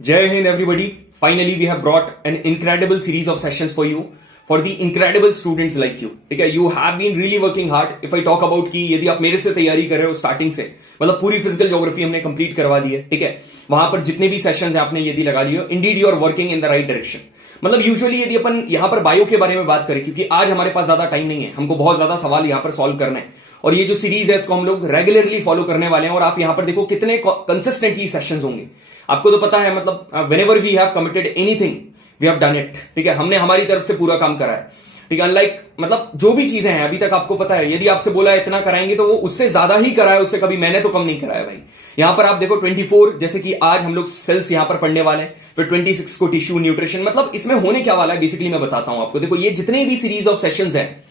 Jai Hind, everybody. Finally, we have brought an incredible series of sessions for you, for the incredible students like you. ठीक है, you have been really working hard. If I talk about कि यदि आप मेरे से तैयारी कर रहे हो स्टार्टिंग से, मतलब पूरी फिजिकल ज्योग्राफी हमने कंप्लीट करवा दी है, ठीक है, वहां पर जितने भी सेशंस हैं आपने यदि लगा लिए, indeed you are working in the right direction. मतलब यूजुअली यदि अपन यहां पर बायो के बारे में बात करें, क्योंकि आज हमारे पास ज्यादा टाइम नहीं है, हमको बहुत ज्यादा सवाल यहां पर सॉल्व करना है, और ये जो सीरीज है इसको हम लोग रेगुलरली फॉलो करने वाले हैं. और आप यहां पर देखो कितने कंसिस्टेंटली सेशंस होंगे. आपको तो पता है, मतलब whenever we have committed anything we have done it. ठीक है, हमने हमारी तरफ से पूरा काम करा है. ठीक है, अनलाइक मतलब जो भी चीजें हैं अभी तक आपको पता है, यदि आपसे बोला है इतना कराएंगे तो वो उससे ज्यादा ही करा है, उससे कभी मैंने तो कम नहीं कराया भाई. यहां पर आप देखो 24, जैसे कि आज हम लोग सेल्स यहां पर पढ़ने वाले हैं, फिर 26 को टिश्यू न्यूट्रिशन. मतलब इसमें होने क्या वाला है बेसिकली मैं बताता हूं आपको. देखो ये जितने भी सीरीज ऑफ सेशंस हैं,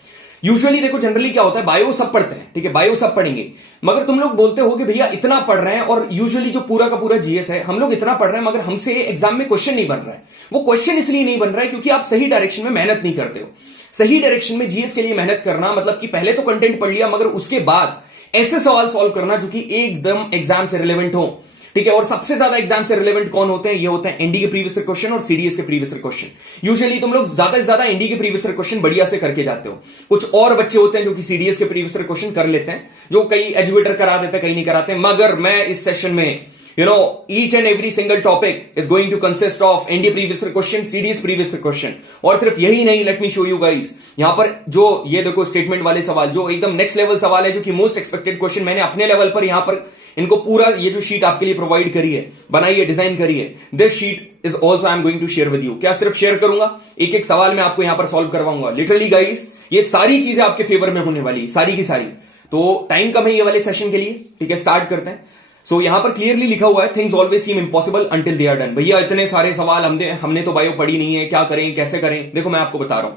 यूजुअली देखो जनरली क्या होता है, बायो सब पढ़ते हैं, ठीक है, बायो सब पढ़ेंगे, मगर तुम लोग बोलते हो कि भैया इतना पढ़ रहे हैं, और यूजुअली जो पूरा का पूरा जीएस है हम लोग इतना पढ़ रहे हैं, मगर हमसे एग्जाम में क्वेश्चन नहीं बन रहा है. वो क्वेश्चन इसलिए नहीं बन रहा है क्योंकि आप सही डायरेक्शन में मेहनत नहीं करते हो. सही डायरेक्शन में जीएस के लिए मेहनत करना मतलब कि पहले तो कंटेंट पढ़ लिया, मगर उसके बाद ऐसे सवाल सॉल्व करना जो कि एकदम एग्जाम से रिलेवेंट हो. ठीक है, और सबसे ज्यादा एग्जाम से रिलेवेंट कौन होते हैं? ये होते हैं एनडी के प्रीवियस ईयर क्वेश्चन और सीडीएस के प्रीवियस ईयर क्वेश्चन. यूजुअली तुम लोग ज्यादा से ज्यादा एनडी के प्रीवियस ईयर क्वेश्चन बढ़िया से करके जाते हो. कुछ और बच्चे होते हैं जो कि सीडीएस के प्रीवियस ईयर क्वेश्चन कर लेते हैं, जो कई एजुकेटर करा देते हैं, कई नहीं कराते. मगर मैं इस सेशन में each and every single topic is going to consist of ND previous year question, CDS previous year question. और सिर्फ यही नहीं, let me show you guys, यहां पर जो ये देखो स्टेटमेंट वाले सवाल, जो एकदम नेक्स्ट लेवल सवाल है, जो कि मोस्ट एक्सपेक्टेड क्वेश्चन, मैंने अपने लेवल पर यहां पर इनको पूरा ये जो शीट आपके लिए प्रोवाइड करी है, बनाई है, डिजाइन करी है. This sheet is also I am going to share with you. क्या सिर्फ शेयर करूंगा, एक एक सवाल मैं आपको यहां पर सॉल्व करवाऊंगा. लिटरली गाइस, ये सारी चीजें आपके फेवर में होने वाली, सारी की सारी. तो टाइम कम है ये वाले सेशन के लिए. ठीक है, स्टार्ट करते हैं. सो यहां पर क्लियरली लिखा हुआ है, things always seem impossible until they are done. भैया इतने सारे सवाल हमने तो बायो पढ़ी नहीं है, क्या करें कैसे करें. देखो मैं आपको बता रहा हूं,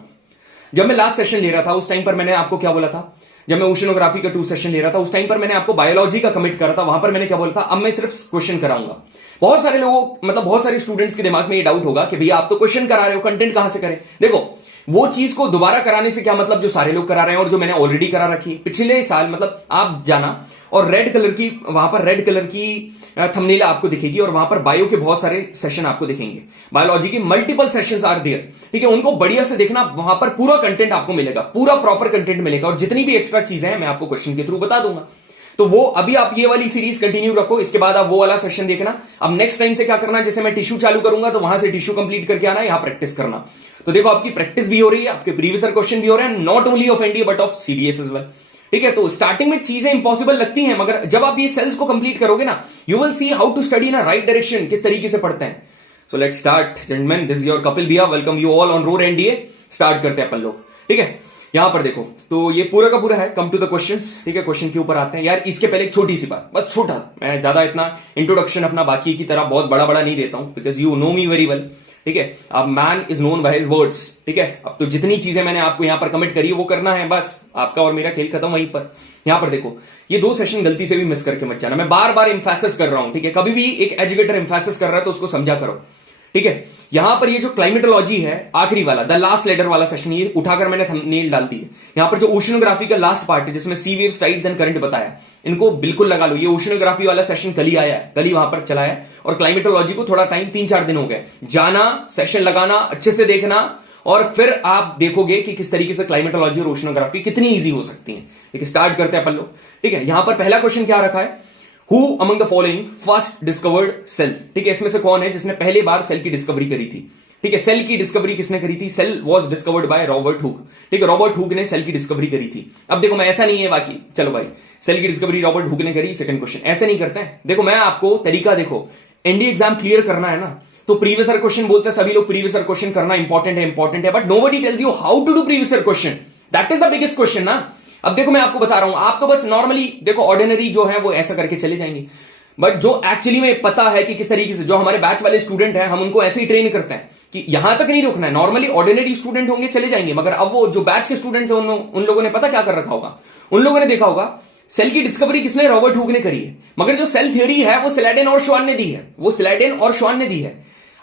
जब मैं लास्ट सेशन ले रहा था उस टाइम पर मैंने आपको क्या बोला था, जब मैं ओशनोग्राफी का 2 सेशन ले रहा था उस टाइम पर मैंने आपको बायोलॉजी का कमिट करा था. वहां पर मैंने क्या बोला था, अब मैं सिर्फ क्वेश्चन कराऊंगा. बहुत सारे लोगों, मतलब बहुत सारे स्टूडेंट्स के दिमाग में ये डाउट होगा कि भैया आप तो क्वेश्चन करा रहे हो, कंटेंट कहां से करें. देखो वो चीज को दोबारा कराने से क्या मतलब, जो सारे लोग करा रहे हैं और जो मैंने ऑलरेडी करा रखी पिछले साल, मतलब आप जाना और रेड कलर की, वहां पर रेड कलर की थंबनेल आपको दिखेगी और वहां पर बायो के बहुत सारे सेशन आपको दिखेंगे. बायोलॉजी के मल्टीपल सेशंस आर देयर. ठीक है, उनको बढ़िया से देखना, वहां पर पूरा कंटेंट आपको मिलेगा, पूरा प्रॉपर कंटेंट मिलेगा, और जितनी भी एक्स्ट्रा चीजें हैं मैं आपको क्वेश्चन के थ्रू बता दूंगा. तो वो अभी आप ये वाली सीरीज कंटिन्यू रखो, इसके बाद आप वो वाला सेशन देखना. अब नेक्स्ट टाइम से क्या करना, जैसे मैं टिश्यू चालू करूंगा तो वहां से टिश्यू कंप्लीट करके आना, यहां प्रैक्टिस करना. तो देखो आपकी प्रैक्टिस भी हो रही है, आपके प्रीवियस ईयर क्वेश्चन भी हो रहे हैं, not only of NDA but of CDS as well. ठीक है, तो स्टार्टिंग में चीजें इंपॉसिबल लगती हैं, मगर जब आप ये सेल्स को कंप्लीट करोगे ना, you will see how to study in a right direction, किस तरीके से पढ़ते हैं. So let's start gentleman, this is your Kapil भैया, welcome you all on roar NDA. Start करते हैं अपन लोग. ठीक है, यहां पर देखो, तो ये पूरा का पूरा है, कम टू द क्वेश्चंस. ठीक है, क्वेश्चन के ऊपर आते हैं. यार इसके पहले एक छोटी सी बात, बस छोटा सा, मैं ज्यादा इतना इंट्रोडक्शन अपना बाकी की तरह बहुत बड़ा बड़ा नहीं देता हूं, because you know me very well. ठीक है, अब man is known by his words. ठीक है, अब तो जितनी चीजें मैंने आपको यहां पर कमिट करी है वो करना है, बस आपका और मेरा खेल खत्म वहीं पर. यहां पर देखो, ये 2 सेशन गलती से भी मिस करके मत जाना, मैं बार बार इंफेसिस कर रहा हूं. ठीक है, कभी भी एक एजुकेटर इंफेसिस कर रहा है तो उसको समझा करो. ठीक है, यहां पर ये जो क्लाइमेटोलॉजी है, आखिरी वाला, द लास्ट लेटर वाला सेशन, ये उठाकर मैंने थंबनेल डाल दी है. यहां पर जो ओशनोग्राफी का लास्ट पार्ट है, जिसमें सी वेव्स, टाइड्स एंड करंट बताया, इनको बिल्कुल लगा लो. ये ओशनोग्राफी वाला सेशन कल ही आया है, कल ही वहां पर चला है, और क्लाइमेटोलॉजी को थोड़ा टाइम 3-4 दिन हो गए. जाना, सेशन लगाना, अच्छे से देखना, और फिर आप देखोगे कि किस तरीके से क्लाइमेटोलॉजी और ओशनोग्राफी कितनी ईजी हो सकती है. ठीक है, स्टार्ट करते हैं अपन लोग. ठीक है, यहां पर पहला क्वेश्चन क्या रखा है, Who among the following first discovered cell? ठीक है, इसमें से कौन है जिसने पहली बार सेल की डिस्कवरी करी थी. ठीक है, सेल की डिस्कवरी किसने करी थी, cell was discovered by Robert Hooke. ठीक है, रॉबर्ट हुक ने सेल की डिस्कवरी करी थी. अब देखो मैं ऐसा नहीं है बाकी, चलो भाई सेल की डिस्कवरी रॉबर्ट हुक ने करी, सेकंड क्वेश्चन. ऐसे नहीं करते हैं. देखो मैं आपको तरीका, देखो एनडी एग्जाम क्लियर करना है ना, तो प्रीवियस ईयर क्वेश्चन बोलते हैं सभी लोग, प्रीवियस ईयर क्वेश्चन करना इंपॉर्टेंट है, but nobody tells you how to do previous year question. That is the biggest question ना. अब देखो मैं आपको बता रहा हूं, आप तो बस नॉर्मली देखो ऑर्डिनरी जो है वो ऐसा करके चले जाएंगे, बट जो एक्चुअली में पता है कि किस तरीके से, जो हमारे बैच वाले स्टूडेंट हैं, हम उनको ऐसे ही ट्रेन करते हैं कि यहां तक नहीं रुकना है. नॉर्मली ऑर्डिनरी स्टूडेंट होंगे चले जाएंगे, मगर अब वो जो बैच के स्टूडेंट्स हैं उन लोगों ने पता क्या कर रखा होगा, उन लोगों ने देखा होगा सेल की डिस्कवरी किसने, रॉबर्ट हुक ने करी है, मगर जो सेल थ्योरी है वो स्लाइडेन और श्वान ने दी है,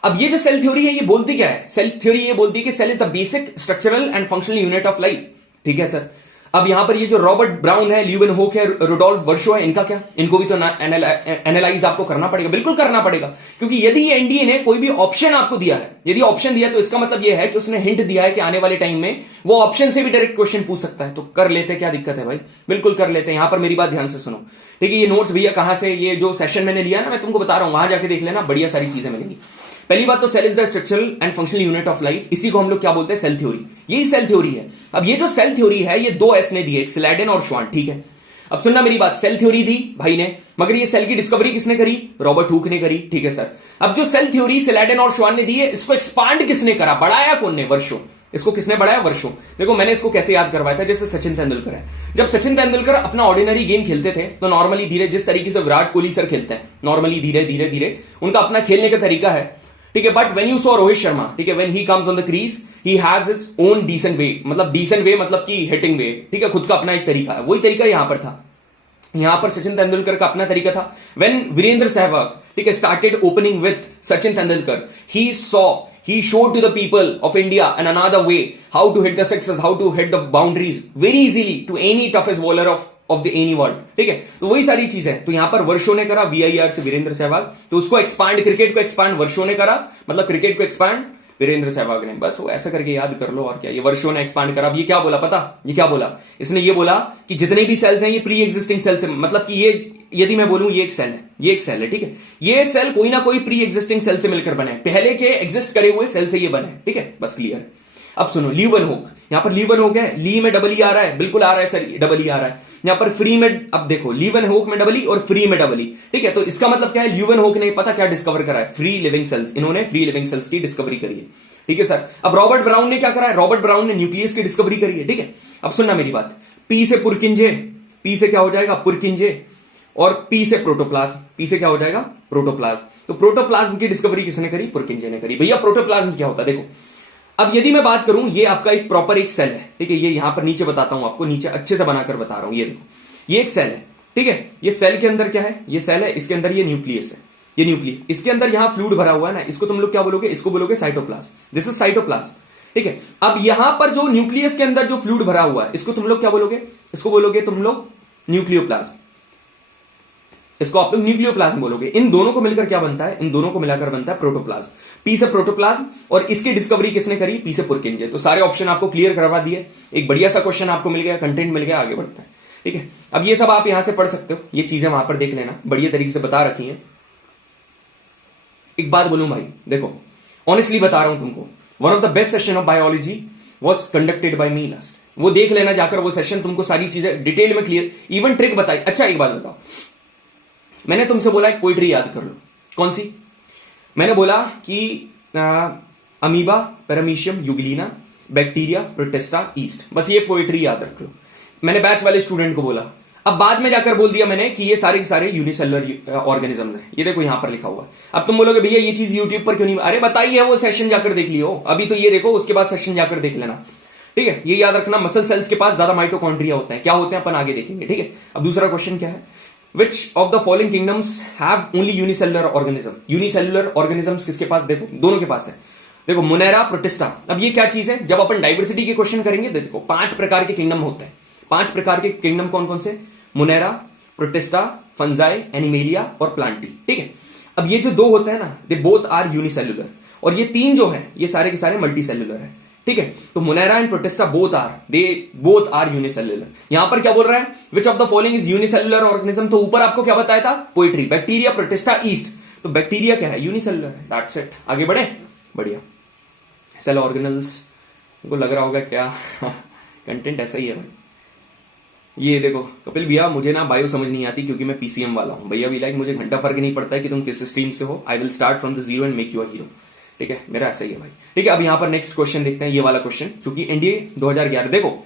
अब ये जो सेल थ्योरी है ये बोलती क्या है, सेल थ्योरी ये बोलती है कि cell is the basic structural and functional unit of life. ठीक है सर, अब यहां पर ये जो रॉबर्ट ब्राउन है, ल्यूवेनहोक है, रुडोल्फ वर्शो है, इनका क्या, इनको भी तो एनालाइज आपको करना पड़ेगा, बिल्कुल करना पड़ेगा, क्योंकि यदि एनडीए ने कोई भी ऑप्शन आपको दिया है, यदि ऑप्शन दिया तो इसका मतलब यह है कि उसने हिंट दिया है कि आने वाले टाइम में वो ऑप्शन से भी डायरेक्ट क्वेश्चन पूछ सकता है। तो कर लेते, क्या दिक्कत है भाई, बिल्कुल कर लेते हैं। यहां पर मेरी बात ध्यान से सुनो, ठीक है। ये नोट्स भैया कहां से, ये जो सेशन मैंने लिया ना, मैं तुमको बता रहा हूं, वहां जाके देख लेना, बढ़िया सारी चीजें मिलेंगी। पहली बात तो cell is the structural and functional unit of life, इसी को हम लोग क्या बोलते हैं, सेल थ्योरी। यही सेल थ्योरी है। अब ये जो सेल थ्योरी है, ये दो एस ने दी है, एक स्लैडन और श्वान, ठीक है। अब सुनना मेरी बात, सेल थ्योरी दी भाई ने, मगर ये सेल की डिस्कवरी किसने करी, रॉबर्ट हुक ने करी, ठीक है सर। अब जो सेल थ्योरी स्लैडन और श्वान ने दी है, इसको एक्सपांड किसने करा, बढ़ाया कौन ने, वर्षों। इसको किसने बढ़ाया, वर्षों। देखो मैंने इसको कैसे याद करवाया था, जैसे सचिन तेंदुलकर है, जब सचिन तेंदुलकर अपना ऑर्डिनरी गेम खेलते थे तो नॉर्मली धीरे, जिस तरीके से विराट कोहली सर खेलते हैं नॉर्मली धीरे धीरे धीरे, उनका अपना खेलने का तरीका है, ठीक है। But when you saw Rohit Sharma, ठीक है, when he comes on the crease, he has his own decent way, मतलब डिसेंट वे मतलब कि हिटिंग वे, ठीक है, खुद का अपना एक तरीका है। वही तरीका यहां पर था, यहां पर सचिन तेंदुलकर का अपना तरीका था। व्हेन वीरेंद्र सहवाग, ठीक है, started opening with Sachin Tendulkar, he showed to the people of India and another way how to hit the sixes, how to hit the boundaries very easily to any toughest bowler of the any world, ठीक है। तो वही सारी चीज है। तो यहां पर वर्षों ने करा, VIR से वीरेंद्र सहवाग, तो उसको एक्सपांड, क्रिकेट को एक्सपांड वर्षों ने करा, मतलब क्रिकेट को एक्सपांड वीरेंद्र सहवाग ने, बस वो ऐसा करके याद कर लो। और क्या, ये वर्षों ने एक्सपांड करा। अब ये क्या बोला पता, ये क्या बोला, इसने ये बोला कि जितने भी सेल्स हैं ये प्री एग्जिस्टिंग सेल से, मतलब कि ये, यदि मैं बोलूं ये एक सेल है, ये एक सेल है, ठीक है, ये सेल कोई ना कोई प्री एग्जिस्टिंग सेल से मिलकर बने, पहले के एग्जिस्ट करे हुए सेल से ये बने, ठीक है, बस क्लियर है। अब सुनो, ल्यूवेनहोक, यहां पर ल्यूवेनहोक है, ली में डबल ई आ रहा है, बिल्कुल आ रहा है सर, डबल ई आ रहा है। यहां पर फ्री में, अब देखो ल्यूवेनहोक में डबल ई और फ्री में डबल ई, ठीक है। तो इसका मतलब क्या है, ल्यूवेनहोक ने पता क्या डिस्कवर करा है, फ्री लिविंग सेल्स, इन्होंने फ्री लिविंग सेल्स की डिस्कवरी करी है, ठीक है सर। अब रॉबर्ट ब्राउन ने क्या करा है, रॉबर्ट ब्राउन ने न्यूक्लियस की डिस्कवरी करी है, ठीक है। अब सुनना मेरी बात, पी से पुरकिंजे, पी से क्या हो जाएगा, पुरकिंजे, और पी से प्रोटोप्लाज्म, पी से क्या हो जाएगा, प्रोटोप्लाज्म। तो प्रोटोप्लाज्म की डिस्कवरी किसने करी, पुरकिंजे ने करी। भैया प्रोटोप्लाज्म क्या होता है, देखो अब यदि मैं बात करूं, ये आपका एक प्रॉपर एक सेल है, ठीक है, ये यहां पर नीचे बताता हूं आपको, नीचे अच्छे से बनाकर बता रहा हूं, ये देखो ये एक सेल है, ठीक है। ये सेल के अंदर क्या है, ये सेल है, इसके अंदर ये न्यूक्लियस है, ये न्यूक्लियस, इसके अंदर यहां फ्लूइड भरा हुआ है ना, इसको तुम लोग क्या बोलोगे, इसको बोलोगे साइटोप्लाज्म, दिस इज साइटोप्लाज्म, ठीक है। अब यहां पर जो न्यूक्लियस के अंदर जो फ्लूइड भरा हुआ है, इसको तुम लोग क्या बोलोगे, इसको बोलोगे तुम लोग न्यूक्लियोप्लाज्म, इसको आप लोग न्यूक्लियोप्लाज्म बोलोगे। इन दोनों को मिलकर क्या बनता है, इन दोनों को मिलाकर बनता है प्रोटोप्लाज्म। पी से प्रोटोप्लाज्म, और इसकी डिस्कवरी किसने करी, पी से पुरकिंजे। तो सारे ऑप्शन आपको क्लियर करवा दिए, एक बढ़िया सा क्वेश्चन आपको मिल गया, कंटेंट मिल गया, आगे बढ़ता है, ठीक है। अब ये सब आप यहां से पढ़ सकते हो, ये चीजें वहां पर देख लेना, बढ़िया तरीके से बता रखी है। एक बात बोलूं भाई, देखो ऑनेस्टली बता रहा हूं तुमको, one of the best session of biology was conducted by me last, वो देख लेना जाकर, वो सेशन तुमको सारी चीजें डिटेल में क्लियर, इवन ट्रिक बताई। अच्छा एक बात बताओ, मैंने तुमसे बोला एक पोइट्री याद कर लो, कौन सी, मैंने बोला कि amoeba paramecium Euglena bacteria Protista east, बस ये पोइट्री याद रख लो। मैंने बैच वाले स्टूडेंट को बोला, अब बाद में जाकर बोल दिया मैंने कि ये सारे के सारे यूनिसेलुलर ऑर्गेनिज्म है, ये देखो यहां पर लिखा हुआ है। अब तुम बोलोगे भैया ये चीज यूट्यूब पर क्यों नहीं, अरे बताइए वो सेशन जाकर देख लियो, अभी तो ये देखो, उसके बाद सेशन जाकर देख लेना, ठीक है। ये याद रखना, मसल सेल्स के पास ज्यादा माइटोकॉन्ड्रिया होते हैं, क्या होते हैं अपन आगे देखेंगे, ठीक है। अब दूसरा क्वेश्चन क्या है, Which of the following kingdoms have only unicellular organism? Unicellular organisms किसके पास, देखो दोनों के पास है, देखो मुनेरा प्रोटिस्टा। अब ये क्या चीज है, जब अपन डाइवर्सिटी के क्वेश्चन करेंगे, देखो 5 प्रकार के किंगडम होते हैं, 5 प्रकार के किंगडम कौन कौन से, मुनेरा, प्रोटिस्टा, फंजाई, एनिमेलिया और प्लांटी, ठीक है। अब ये जो 2 होते हैं ना, दे बोथ आर यूनिसेल्युलर, और ये 3 जो है ये सारे के सारे मल्टी सेल्युलर है, ठीक है। तो monera and protista both are unicellular. यहां पर क्या बोल रहा है, which of the following is unicellular organism, तो ऊपर आपको क्या बताया था, पोइट्री, बैक्टीरिया प्रोटिस्टा ईस्ट, तो बैक्टीरिया क्या है, यूनिसेल्युलर है, दैट्स इट। आगे बढ़े, बढ़िया। सेल ऑर्गेनल्स को लग रहा होगा क्या कंटेंट ऐसा ही है भाई। ये देखो कपिल भैया, मुझे ना बायो समझ नहीं आती क्योंकि मैं पीसीएम वाला हूं भैया, भी लाइक मुझे घंटा फर्क नहीं पड़ता है कि तुम किस स्ट्रीम से हो, I will start from the zero and make you a hero, ठीक है, मेरा ऐसा ही है भाई, ठीक है। अब यहां पर नेक्स्ट क्वेश्चन देखते हैं, ये वाला क्वेश्चन, चूंकि एनडीए 2011, देखो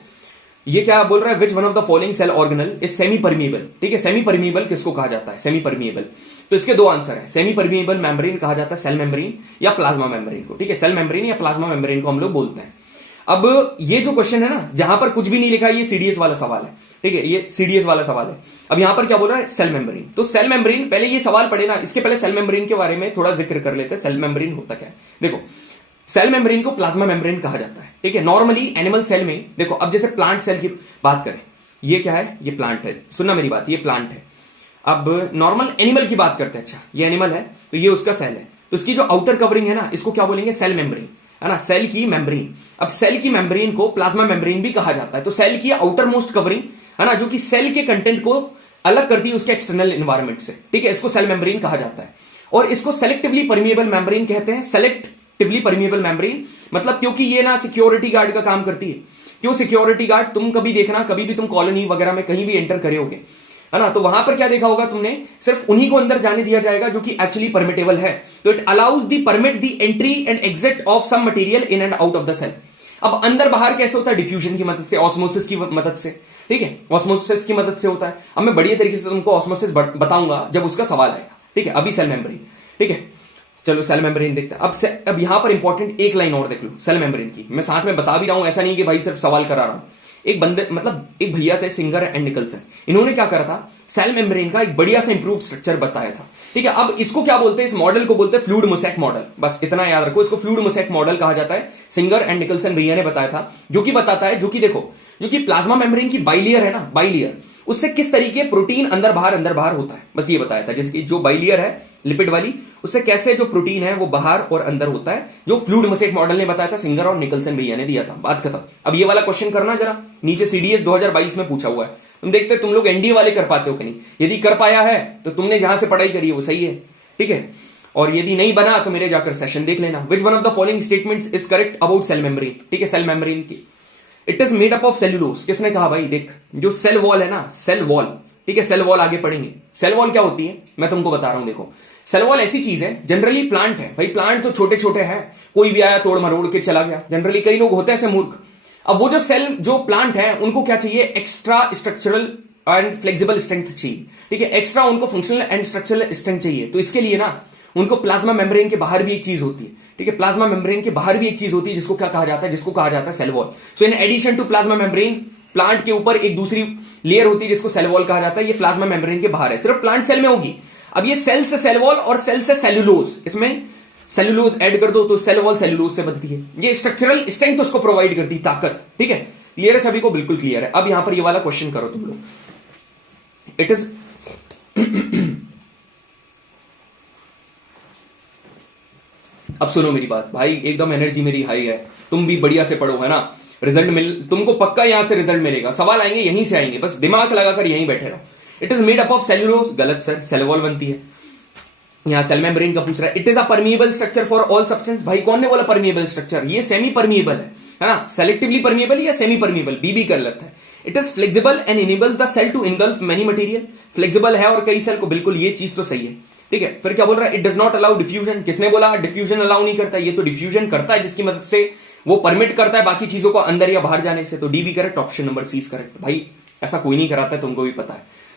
ये क्या बोल रहा है, which one of the following cell organelle is semi permeable, ठीक है। सेमी परमिएबल किसको कहा जाता है, सेमी परमिएबल, तो इसके 2 आंसर है, सेमी परमिएबल मेम्ब्रेन कहा जाता है सेल मेम्ब्रेन या प्लाज्मा मेम्ब्रेन को, ठीक है, सेल मेम्ब्रेन या प्लाज्मा मेम्ब्रेन को हम लोग बोलते हैं। अब ये जो क्वेश्चन है ना, जहां पर कुछ भी नहीं लिखा है, ये सीडीएस वाला सवाल है, ठीक है, ये सीडीएस वाला सवाल है। अब यहां पर क्या बोल रहा है, सेल मेम्ब्रेन, तो सेल मेम्ब्रेन, पहले ये सवाल पढ़े ना, इसके पहले सेल मेम्ब्रेन के बारे में थोड़ा जिक्र कर लेते हैं, सेल मेम्ब्रेन होता क्या है। देखो सेल मेम्ब्रेन को प्लाज्मा मेम्ब्रेन कहा जाता है, ठीक है। नॉर्मली एनिमल सेल में देखो, अब जैसे प्लांट सेल की बात करें, ये क्या है, ये प्लांट है, सुनना मेरी बात, ये प्लांट है। अब नॉर्मल एनिमल की बात करते हैं, अच्छा ये एनिमल है तो ये उसका सेल है, तो इसकी जो आउटर कवरिंग है ना, इसको क्या बोलेंगे, सेल मेम्ब्रेन, है ना, सेल की मेम्ब्रेन। अब सेल की मेम्ब्रेन को प्लाज्मा मेम्ब्रेन भी कहा जाता है। तो सेल की आउटर मोस्ट कवरिंग, है ना, जो कि सेल के कंटेंट को अलग करती है उसके एक्सटर्नल एनवायरमेंट से, ठीक है, इसको सेल मेम्ब्रेन कहा जाता है। और इसको सेलेक्टिवली परमिएबल मेम्ब्रेन कहते हैं। सेलेक्टिवली परमिएबल मेम्ब्रेन मतलब क्योंकि ये ना सिक्योरिटी गार्ड का काम करती है। क्यों सिक्योरिटी गार्ड, तुम कभी देखना, कभी भी तुम कॉलोनी वगैरह में कहीं भी एंटर करे होगे, है ना, तो वहां पर क्या देखा होगा तुमने, सिर्फ उन्हीं को अंदर जाने दिया जाएगा जो कि एक्चुअली परमिटेबल है। तो it allows the permit the entry and exit of some material in and out of the cell. अब अंदर बाहर कैसे होता है, डिफ्यूजन की मदद से, ऑस्मोसिस की मदद से, ठीक है, ऑस्मोसिस की मदद से होता है। अब मैं बढ़िया तरीके से तुमको ऑस्मोसिस बताऊंगा जब उसका सवाल आएगा, ठीक है। अभी सेल मेम्ब्रेन, ठीक है, चलो सेल मेम्ब्रेन देखते हैं। अब यहां पर इंपॉर्टेंट एक लाइन और देख लो सेल मेम्ब्रेन की, मैं साथ में बता भी रहा हूं, ऐसा नहीं कि भाई सिर्फ सवाल करा रहा हूं। एक बंदे, मतलब एक भैया थे सिंगर एंड निकल्सन, इन्होंने क्या करा था, सेल मेम्ब्रेन का एक बढ़िया सा इंप्रूव स्ट्रक्चर बताया था, ठीक है। अब इसको क्या बोलते हैं, इस मॉडल को बोलते हैं फ्लूइड मोसैक मॉडल, बस इतना याद रखो, इसको फ्लूइड मोसैक मॉडल कहा जाता है। सिंगर एंड निकल्सन भैया ने बताया था, जो कि बताता है, जो कि देखो, जो कि प्लाज्मा मेम्ब्रेन की बाइलेयर है ना, बाइलेयर, उससे किस तरीके प्रोटीन अंदर बाहर होता है, बस ये बताया था। जैसे कि जो बाइलेयर है लिपिड वाली, उससे कैसे जो प्रोटीन है वो बाहर और अंदर होता है, जो फ्लूइड मोसैक मॉडल ने बताया था, सिंगर और निकल्सन भैया ने दिया था, बात खत्म। अब ये वाला क्वेश्चन करना जरा, नीचे सीडीएस 2022 में पूछा हुआ है, तुम देखते तुम लोग एनडीए वाले कर पाते हो कि नहीं। यदि कर पाया है तो तुमने जहां से पढ़ाई करी है वो सही है, ठीक है, और यदि नहीं बना तो मेरे जाकर सेशन देख लेना। Which one of the following statements is correct about cell membrane, ठीक है, सेल मेम्ब्रेन की, it is made up of cellulose. किसने कहा भाई, देख जो सेल वॉल है ना, सेल वॉल, ठीक है, सेल वॉल आगे पढ़ेंगे। सेल वॉल क्या होती है मैं तुमको बता रहा हूं, देखो सेल वॉल ऐसी चीज है, जनरली प्लांट है भाई, प्लांट तो छोटे छोटे हैं, कोई भी आया तोड़ मरोड़ के चला गया, जनरली कई लोग होते हैं ऐसे मूर्ख। अब वो जो सेल, जो प्लांट है, उनको क्या चाहिए, extra structural and flexible strength चाहिए, ठीक है, एक्स्ट्रा उनको फंक्शनल एंड स्ट्रक्चरल स्ट्रेंथ चाहिए। तो इसके लिए ना उनको प्लाज्मा मेम्ब्रेन के बाहर भी एक चीज होती है, ठीक है, प्लाज्मा मेम्ब्रेन के बाहर भी एक चीज होती है जिसको क्या कहा जाता है, जिसको कहा जाता है cell wall. So in addition to plasma membrane, plant के ऊपर एक दूसरी लेयर होती है जिसको सेल वॉल कहा जाता है, ये प्लाज्मा मेम्ब्रेन के बाहर है, सिर्फ प्लांट सेल में होगी। अब ये सेल से सेल वॉल और सेल से सेल्यूलोज, इसमें सेल्यूलोज ऐड कर दो तो सेल वॉल सेल्यूलोज से बनती है। ये स्ट्रक्चरल स्ट्रेंथ उसको प्रोवाइड करती है, ताकत, ठीक है, क्लियर है सभी को, बिल्कुल क्लियर है। अब यहां पर ये वाला क्वेश्चन करो तुम लोग, इट इज अब सुनो मेरी बात भाई, एकदम एनर्जी मेरी हाई है, तुम भी बढ़िया से पढ़ो, है ना, रिजल्ट तुमको पक्का यहां से रिजल्ट मिलेगा, सवाल आएंगे यहीं से आएंगे, बस दिमाग लगाकर यहीं बैठे रहो। It is made up of cellulose, गलत सर, सेल वॉल बनती है। यहां सेल मेम्ब्रेन का पूछ रहा है। It is a permeable structure for all substance, भाई कौन ने बोला परमिएबल स्ट्रक्चर, ये सेमी परमिएबल है ना, सेलेक्टिवली परमिएबल या सेमी परमिएबल, बी कर लेता है। It is flexible and enables the cell to engulf many material, flexible है और कई सेल को, बिल्कुल ये चीज तो सही है, ठीक है। फिर क्या बोल रहा है, it does not allow diffusion, किसने बोला डिफ्यूजन अलाउ नहीं करता, ये तो डिफ्यूजन करता है, जिसकी मदद से वो परमिट करता है बाकी चीजों को अंदर या बाहर जाने से। तो डी भी correct, option number C correct. भाई ऐसा कोई नहीं कराता है, तुमको भी पता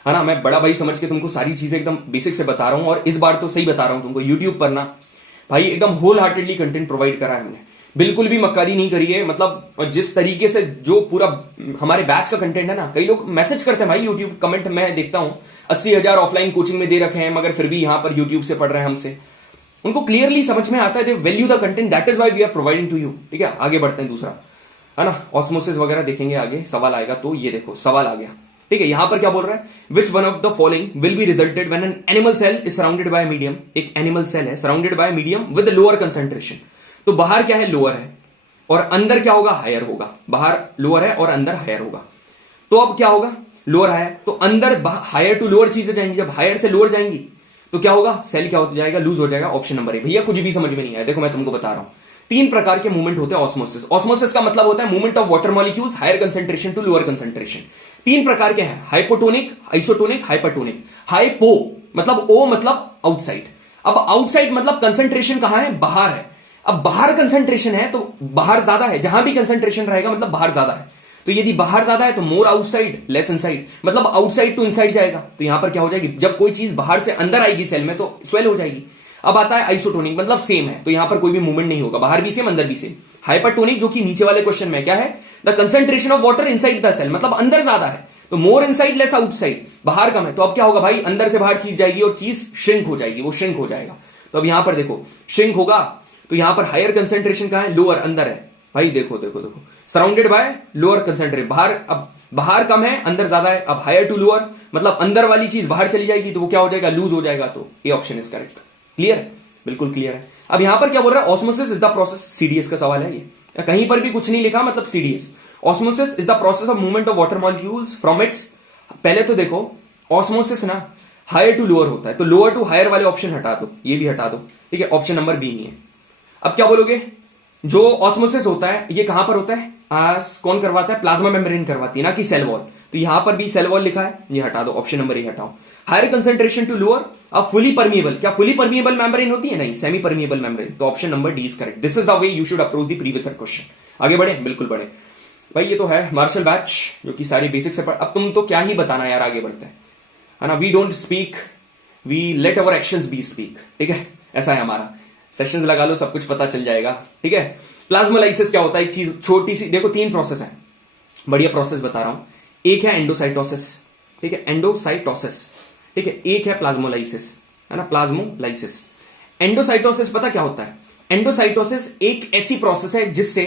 है ना, मैं बड़ा भाई समझ के तुमको सारी चीजें एकदम बेसिक से बता रहा हूं, और इस बार तो सही बता रहा हूं तुमको। यूट्यूब पर ना भाई एकदम होल हार्टेडली कंटेंट प्रोवाइड करा है हमने, बिल्कुल भी मक्कारी नहीं करी है, मतलब जिस तरीके से जो पूरा हमारे बैच का कंटेंट है ना, कई लोग मैसेज करते हैं भाई यूट्यूब कमेंट में देखता हूं, 80,000 ऑफलाइन कोचिंग में दे रखे हैं, मगर फिर भी यहां पर यूट्यूब से पढ़ रहे हैं हमसे, उनको क्लियरली समझ में आता है, they value the content, that is why we are providing to you, ठीक है। आगे बढ़ते हैं, दूसरा है ना, ऑस्मोसिस वगैरह देखेंगे आगे, सवाल आएगा। तो ये देखो सवाल आ गया, ठीक है, यहां पर क्या बोल रहा है, which one of the following will be resulted when an animal cell is surrounded by medium, एक एनिमल सेल है surrounded by medium with lower concentration. तो बाहर क्या है, लोअर है, और अंदर क्या होगा, हायर होगा। बाहर लोअर है और अंदर हायर होगा, तो अब क्या होगा, लोअर हायर, तो अंदर हायर टू लोअर चीजें जाएंगी, जब हायर से लोअर जाएंगी तो क्या होगा, सेल क्या हो जाएगा, लूज हो जाएगा। ऑप्शन नंबर ए। भैया कुछ भी समझ में नहीं आया, देखो मैं तुमको बता रहा हूं, 3 प्रकार के मूवमेंट होते हैं ऑस्मोसिस। ऑस्मोसिस का मतलब होता है movement of water molecules higher concentration to lower concentration. 3 प्रकार के हैं, हाइपोटोनिक, आइसोटोनिक, हाइपरटोनिक। हाइपो मतलब ओ मतलब आउटसाइड, अब आउटसाइड मतलब कंसंट्रेशन कहां है, बाहर है। अब बाहर कंसंट्रेशन है तो बाहर ज्यादा है, जहां भी कंसंट्रेशन रहेगा मतलब बाहर ज्यादा है। तो यदि बाहर ज्यादा है तो मोर आउटसाइड लेस इनसाइड, मतलब आउटसाइड टू इनसाइड जाएगा। तो यहां पर क्या हो जाएगी, जब कोई चीज बाहर से अंदर आएगी सेल में तो स्वेल हो जाएगी। अब आता है आइसोटोनिक, मतलब सेम है, तो यहां पर कोई भी मूवमेंट नहीं होगा, बाहर भी सेम अंदर भी सेम। हाइपरटोनिक जो कि नीचे वाले क्वेश्चन में क्या है, the concentration of water inside the cell, मतलब अंदर ज्यादा है, तो मोर इनसाइड लेस आउटसाइड, बाहर कम है। तो अब क्या होगा भाई, अंदर से बाहर चीज जाएगी और चीज श्रिंक हो जाएगी, वो श्रिंक हो जाएगा। तो अब यहां पर देखो श्रिंक होगा तो यहां पर हायर कंसेंट्रेशन कहां है, लोअर, अंदर है भाई। देखो देखो देखो, सराउंडेड बाय लोअर कंसेंट्रेशन, बाहर, अब बाहर कम है अंदर ज्यादा है। अब हायर टू लोअर मतलब अंदर वाली चीज बाहर चली जाएगी तो वो क्या हो जाएगा, लूज हो जाएगा। तो ये ऑप्शन इज करेक्ट। क्लियर है, बिल्कुल क्लियर है। अब यहां पर क्या बोल रहा है, osmosis is the process, CDS का सवाल है ये, कहीं पर भी कुछ नहीं लिखा मतलब CDS. Osmosis is the process of movement of water molecules from its, पहले तो देखो ऑस्मोसिस ना हायर टू लोअर होता है, तो लोअर टू हायर वाले ऑप्शन हटा दो, ये भी हटा दो, ठीक है, ऑप्शन नंबर बी नहीं है। अब क्या बोलोगे, जो ऑस्मोसिस होता है ये कहां पर होता है, कौन करवाता है, प्लाज्मा मेम्ब्रेन करवाती है, ना कि सेल वॉल। तो यहां पर भी सेल वॉल लिखा है, ये हटा दो, ऑप्शन नंबर ए हटाओ। हायर कंसेंट्रेशन टू लोअर, अब फुली परमिएबल, क्या फुली परमिएबल मेम्ब्रेन होती है, नहीं, सेमी परमिएबल मेम्ब्रेन, तो option number D is correct. This is the way you should approach the previous question. आगे बढ़े, बिल्कुल बढ़े भाई। ये तो है मार्शल बैच जो कि सारी बेसिक से अब तुम तो क्या ही बताना यार, आगे बढ़ते हैं, है ना। We don't speak, we let our actions be speak, ठीक है, ऐसा है हमारा। सेशंस लगा लो, सब कुछ पता चल जाएगा, ठीक है। प्लाज्मोलाइसिस क्या होता है, एक चीज छोटी सी, देखो 3 प्रोसेस है, बढ़िया प्रोसेस बता रहा हूं। एक है एंडोसाइटोसिस, ठीक है, एंडोसाइटोसिस, ठीक है। एक है प्लाज्मोलाइसिस, है ना, प्लाज्मोलाइसिस। एंडोसाइटोसिस पता क्या होता है, एंडोसाइटोसिस एक ऐसी प्रोसेस है जिससे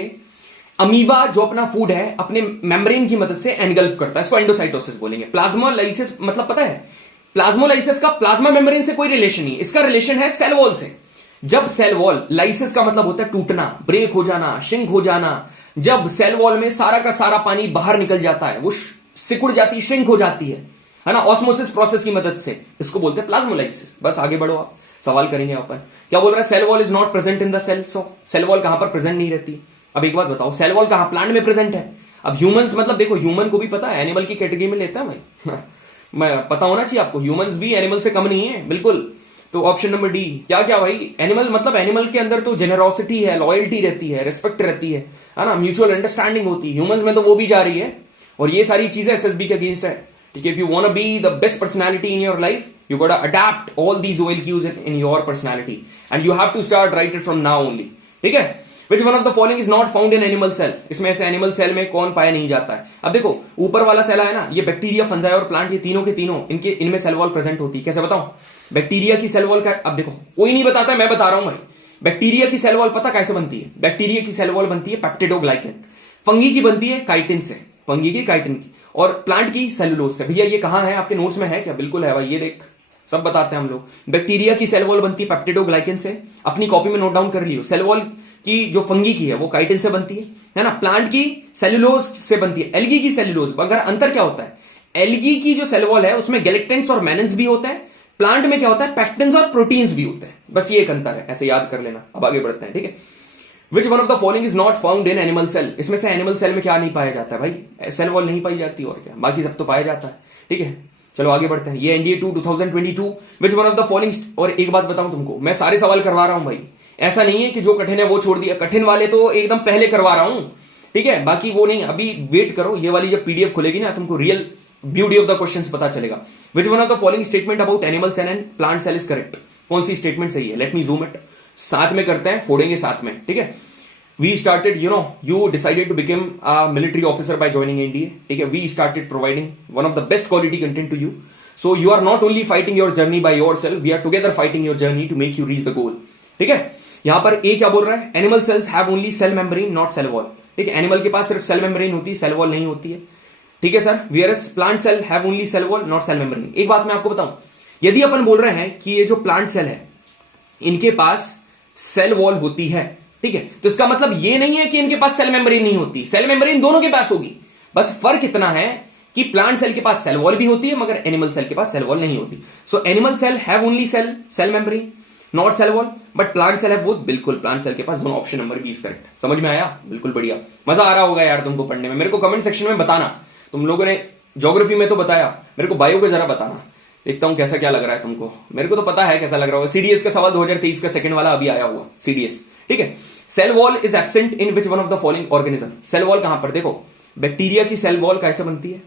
अमीबा जो अपना फूड है अपने मेम्ब्रेन की मदद से एनगल्फ करता है, इसको एंडोसाइटोसिस बोलेंगे। प्लाज्मोलाइसिस मतलब पता है, प्लाज्मोलाइसिस का प्लाज्मा मेम्ब्रेन से कोई रिलेशन नहीं, इसका रिलेशन है सेल वॉल से। जब सेल वॉल, लाइसिस का मतलब होता है टूटना, ब्रेक हो जाना, श्रिंक हो जाना, जब सेल वॉल में सारा का सारा पानी बाहर निकल जाता है, वो सिकुड़ जाती, श्रिंक हो जाती है ना, ऑस्मोसिस प्रोसेस की मदद से, इसको बोलते हैं प्लाज्मोलाइसिस। बस आगे बढ़ो, आप सवाल करेंगे अपन, क्या बोल रहा है, cell wall is not present in the cells of, cell wall कहां पर प्रेजेंट नहीं रहती। अब एक बात बताओ, सेल वॉल कहां, प्लांट में प्रेजेंट है। अब ह्यूमंस मतलब देखो, ह्यूमन को भी पता है एनिमल की कैटेगरी में लेता है भाई मैं पता होना चाहिए आपको, ह्यूमंस भी एनिमल से कम नहीं है, बिल्कुल। तो ऑप्शन नंबर डी, क्या क्या भाई, एनिमल मतलब एनिमल के अंदर तो जेनरोसिटी है, लॉयल्टी रहती है, रिस्पेक्ट रहती है ना, म्यूचुअल अंडरस्टैंडिंग होती है। ह्यूमंस में तो वो भी जा रही है, और ये सारी चीजें एसएसबी के अगेंस्ट है, ठीक है। If you want to be the best personality in your life, you gotta adapt all these OLQs in your personality, and you have to start right it from now only, ठीक है। Which one of the following is not found in animal cell? इसमें से animal cell में कौन पाया नहीं जाता है। अब देखो ऊपर वाला सेल है ना, ये बैक्टीरिया, फंजाई और प्लांट, ये तीनों के तीनों इनमें सेल वॉल प्रेजेंट होती है। कैसे बताऊं, बैक्टीरिया की सेल वॉल का, अब देखो कोई नहीं बताता, मैं बता रहा हूं भाई। बैक्टीरिया की सेल वॉल पता कैसे बनती है, बैक्टीरिया की सेल वॉल बनती है पेप्टिडोग्लाइकन, फंगी की बनती है काइटिन से, फंगी की काइटिन की, और प्लांट की सेलुलोज से। भैया ये कहां है, आपके नोट्स में है क्या, बिल्कुल है भाई, ये देख, सब बताते हैं हम लोग। बैक्टीरिया की सेल वॉल बनती है पेप्टिडोग्लाइकन से, अपनी कॉपी में नोट डाउन कर लियो। सेल वॉल की जो फंगी की है वो काइटिन से बनती है ना। प्लांट की सेलुलोज से बनती है, एल्गी की सेलुलोज। मगर अंतर क्या होता है, एल्गी की जो सेल वॉल है उसमें गैलेक्टेंस और मैनेंस भी होता है, प्लांट में क्या होता है, पेक्टिन्स और प्रोटीन्स भी होते हैं, बस ये एक अंतर है, ऐसे याद कर लेना। अब आगे बढ़ते हैं, ठीक है। Which one of the following is not found in animal cell, इसमें से एनिमल सेल में क्या नहीं पाया जाता है भाई, सेल वॉल नहीं पाई जाती, और क्या, बाकी सब तो पाया जाता है, ठीक है। चलो आगे बढ़ते हैं, ये NDA 2 2022, which one of the following. और एक बात बताऊं तुमको, मैं सारे सवाल करवा रहा हूं भाई, ऐसा नहीं है कि जो कठिन है वो छोड़ दिया, कठिन वाले तो एकदम पहले करवा रहा हूं, ठीक है, बाकी वो नहीं। अभी वेट करो, ये वाली जब PDF खुलेगी ना, तुमको real beauty of the questions पता चलेगा। Which one of the following statement about animal cell and plant cell is correct, कौन सी स्टेटमेंट सही है, लेट मी जूम इट, साथ में करते हैं, फोड़ेंगे साथ में, ठीक है। We started, you decided to become a military officer by joining NDA. ठीक है, we started providing one of the best quality content to you. So you are not only fighting your journey by yourself, we are together fighting your journey to make you reach the goal. ठीक है, यहां पर A क्या बोल रहा है, animal cells have only cell membrane not cell wall. ठीक है, एनिमल के पास सिर्फ सेल मेम्ब्रेन होती है, सेल वॉल नहीं होती है। ठीक है sir, whereas plant cell have only cell wall not cell membrane. एक बात मैं आपको बताऊं, यदि अपन बोल रहे हैं कि ये जो प्लांट सेल है इनके पास सेल वॉल होती है, ठीक है, तो इसका मतलब ये नहीं है कि इनके पास सेल मेम्ब्रेन नहीं होती, सेल मेम्ब्रेन दोनों के पास होगी। बस फर्क इतना है कि प्लांट सेल के पास सेल वॉल भी होती है मगर एनिमल सेल के पास सेल वॉल नहीं होती। So animal cell have only cell membrane not cell wall, but plant cell है वो बिल्कुल, प्लांट सेल के पास दोनों, ऑप्शन नंबर 20 करेक्ट। समझ में आया, बिल्कुल बढ़िया, मजा आ रहा होगा यार तुमको पढ़ने में। मेरे को कमेंट सेक्शन में बताना, तुम लोगों ने ज्योग्राफी में तो बताया, मेरे को बायो का जरा बताना, देखता हूं कैसा क्या लग रहा है तुमको। मेरे को तो पता है कैसा लग रहा होगा। सीडीएस का सवाल 2023 का सेकंड वाला अभी आया हुआ सीडीएस, ठीक है। Cell wall is absent in which one of the following organism. Cell wall कहां पर, देखो बैक्टीरिया की सेल वॉल कैसे बनती है,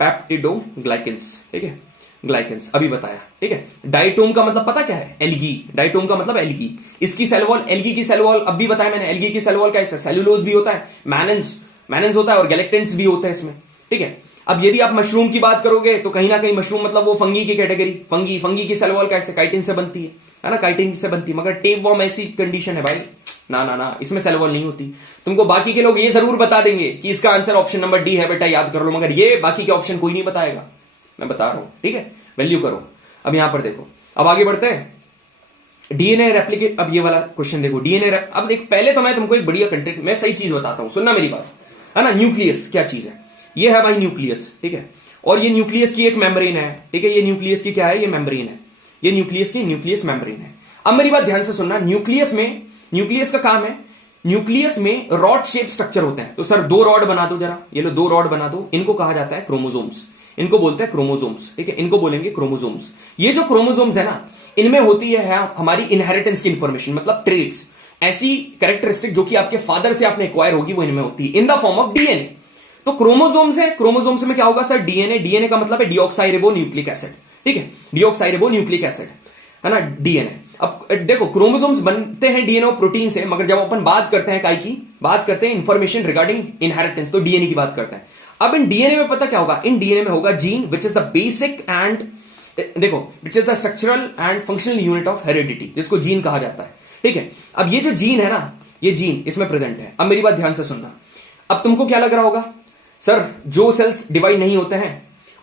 पेप्टिडोग्लाइकेंस, ठीक है, ग्लाइकेंस अभी बताया, ठीक है। डाइटोम का मतलब पता क्या है, एल्गी, डाइटोम का मतलब एल्गी। इसकी सेल वॉल, एल्गी की सेल वॉल अब भी बताया मैंने, एल्गी की सेल वॉल कैसे, सेलुलोज भी होता है, मैनेंस होता है और गैलेक्टेंस भी होता है इसमें, ठीक है। अब यदि आप मशरूम की बात करोगे तो कहीं ना कहीं मशरूम मतलब वो फंगी की कैटेगरी, फंगी की सेल वॉल कैसे, काइटिन से बनती है है ना, काइटिन से बनती है, मगर टेप वॉर्म ऐसी कंडीशन है भाई, ना ना ना, इसमें सेल वॉल नहीं होती। तुमको बाकी के लोग ये जरूर बता देंगे कि इसका आंसर ऑप्शन नंबर डी है बेटा, याद कर लो, मगर ये बाकी के ऑप्शन कोई नहीं बताएगा, मैं बता रहा हूं, ठीक है, वैल्यू करो। अब यहां पर देखो, अब आगे बढ़ते हैं, डीएनए रेप्लिकेट, अब ये वाला क्वेश्चन देखो, डीएनए अब देख, पहले तो मैं तुमको एक बढ़िया कंटेंट, मैं सही चीज बताता हूं, सुनना मेरी बात, है ना। न्यूक्लियस क्या चीज है, ये है भाई न्यूक्लियस, ठीक है, और ये न्यूक्लियस की एक मेम्ब्रेन है, ठीक है, ये न्यूक्लियस की क्या है, ये मेम्ब्रेन है, ये न्यूक्लियस की न्यूक्लियस मेम्ब्रेन है। अब मेरी बात ध्यान से सुनना, न्यूक्लियस का काम है, न्यूक्लियस में रॉड शेप स्ट्रक्चर होते हैं, तो सर 2 रॉड बना दो जरा, ये लो 2 रॉड बना दो, इनको कहा जाता है क्रोमोसोम्स, इनको बोलते हैं क्रोमोसोम्स, ठीक है, इनको बोलेंगे क्रोमोसोम्स। ये जो क्रोमोसोम्स है ना, इनमें होती है हमारी इनहेरिटेंस की इंफॉर्मेशन, मतलब ट्रेट्स, ऐसी कैरेक्टरिस्टिक जो कि आपके फादर से आपने एक्वायर होगी, वो इनमें होती है इन द फॉर्म ऑफ डीएनए। तो क्रोमोसोम्स है, क्रोमोसोम्स में क्या होगा सर, डीएनए, डीएनए का मतलब है डीऑक्साइरिबो न्यूक्लिक एसिड, ठीक है, डीऑक्साइरिबो न्यूक्लिक एसिड, है ना, डीएनए। अब देखो, क्रोमोसोम्स बनते हैं डीएनए और प्रोटीन से, मगर जब अपन बात करते हैं काय की, बात करते हैं इंफॉर्मेशन रिगार्डिंग इनहेरिटेंस, तो डीएनए की बात करते हैं। अब इन डीएनए में पता क्या होगा, इन डीएनए में होगा gene which is the basic and, देखो, which is the structural and functional unit of heredity, जिसको जीन कहा जाता है, ठीक है। अब ये जो जीन है ना, ये जीन इसमें प्रेजेंट है। अब मेरी बात ध्यान से सुनना, अब तुमको क्या लग रहा होगा, सर जो सेल्स डिवाइड नहीं होते हैं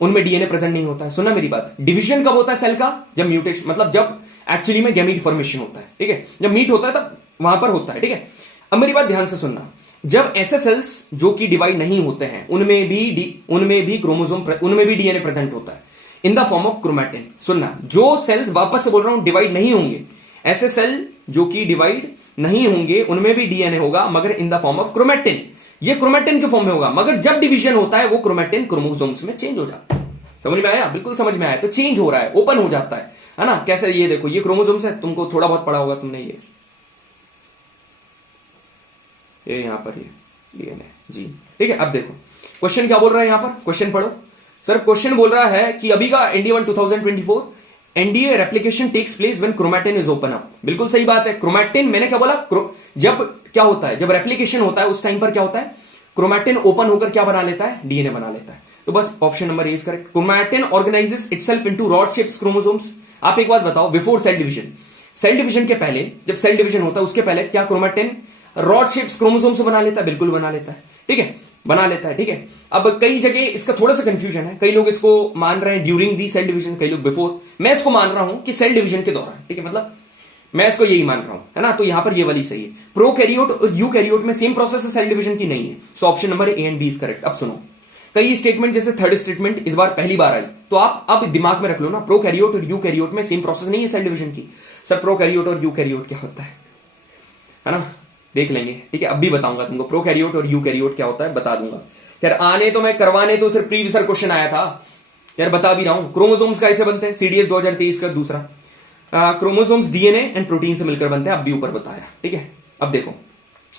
उनमें डीएनए प्रेजेंट नहीं होता है। सुनना मेरी बात, डिवीजन कब होता है सेल का, जब म्यूटेशन, मतलब जब एक्चुअली में गैमीट फॉर्मेशन होता है, ठीक है, जब मीट होता है तब वहां पर होता है, ठीक है। अब मेरी बात ध्यान से सुनना, जब ऐसे सेल्स जो कि डिवाइड नहीं होते हैं उनमें भी क्रोमोसोम, उनमें भी डीएनए प्रेजेंट होता है इन द फॉर्म ऑफ क्रोमैटिन। सुनना, जो सेल्स, वापस से बोल रहा हूं, डिवाइड नहीं होंगे, ऐसे सेल जो कि डिवाइड नहीं होंगे उनमें भी डीएनए होगा, मगर इन द फॉर्म ऑफ क्रोमैटिन, ये क्रोमैटिन के फॉर्म में होगा, मगर जब डिवीजन होता है वो क्रोमैटिन क्रोमोसोम्स में चेंज हो जाता है। समझ में आया, बिल्कुल समझ में आया, तो चेंज हो रहा है, ओपन हो जाता है ना, कैसे, ये देखो, ये क्रोमोसोम्स है, तुमको थोड़ा बहुत पढ़ा होगा तुमने, ये यहां पर ये डीएनए जी, ठीक है। अब देखो क्वेश्चन क्या बोल रहा है यहां पर, क्वेश्चन पढ़ो सर। क्वेश्चन बोल रहा है कि अभी का एनडीए 1 2024, एनडीए replication takes place when chromatin is open up. बिल्कुल सही बात है, क्रोमैटिन, मैंने क्या बोला, जब क्या होता है, जब रेप्लिकेशन होता है उस टाइम पर क्या होता है, क्रोमैटिन ओपन होकर क्या बना लेता है, डीएनए बना लेता है। तो बस option number A is correct. Chromatin organizes itself into rod shapes chromosomes. आप एक बात बताओ, before cell division, cell division के पहले, जब सेल डिवीजन होता है उसके पहले क्या क्रोमैटिन रॉड शेप्स क्रोमोसोम से बना लेता है, बिल्कुल बना लेता है, ठीक है, बना लेता है, ठीक है। अब कई जगह इसका थोड़ा सा कंफ्यूजन है, कई लोग इसको मान रहे हैं ड्यूरिंग दी सेल डिवीजन, कई लोग बिफोर, मैं इसको मान रहा हूं कि सेल डिवीजन के दौरान, ठीक है, मतलब मैं इसको यही मान रहा हूं, है ना। तो यहां पर ये वाली सही है। प्रोकैरियोट और यूकैरियोट में सेम प्रोसेस है सेल डिवीजन की, नहीं है, so option number A and B is correct. अब सुनो, कई स्टेटमेंट, जैसे थर्ड स्टेटमेंट इस बार पहली बार आई, तो आप अब दिमाग में रख लो ना, प्रोकैरियोट और यूकैरियोट में सेम प्रोसेस नहीं है सेल डिवीजन की। सर प्रोकैरियोट और यूकैरियोट क्या होता है ना, देख लेंगे, ठीक है, अब भी बताऊंगा तुमको प्रोकैरियोट और यूकैरियोट क्या होता है, बता दूंगा यार। आने तो मैं करवाने तो सिर्फ प्रीवियस क्वेश्चन आया था यार, बता भी रहा हूं। क्रोमोसोम्स कैसे बनते हैं, सीडीएस 2023 का दूसरा, क्रोमोसोम्स डीएनए एंड प्रोटीन से मिलकर बनते हैं, अब भी ऊपर बताया, ठीक है। अब देखो,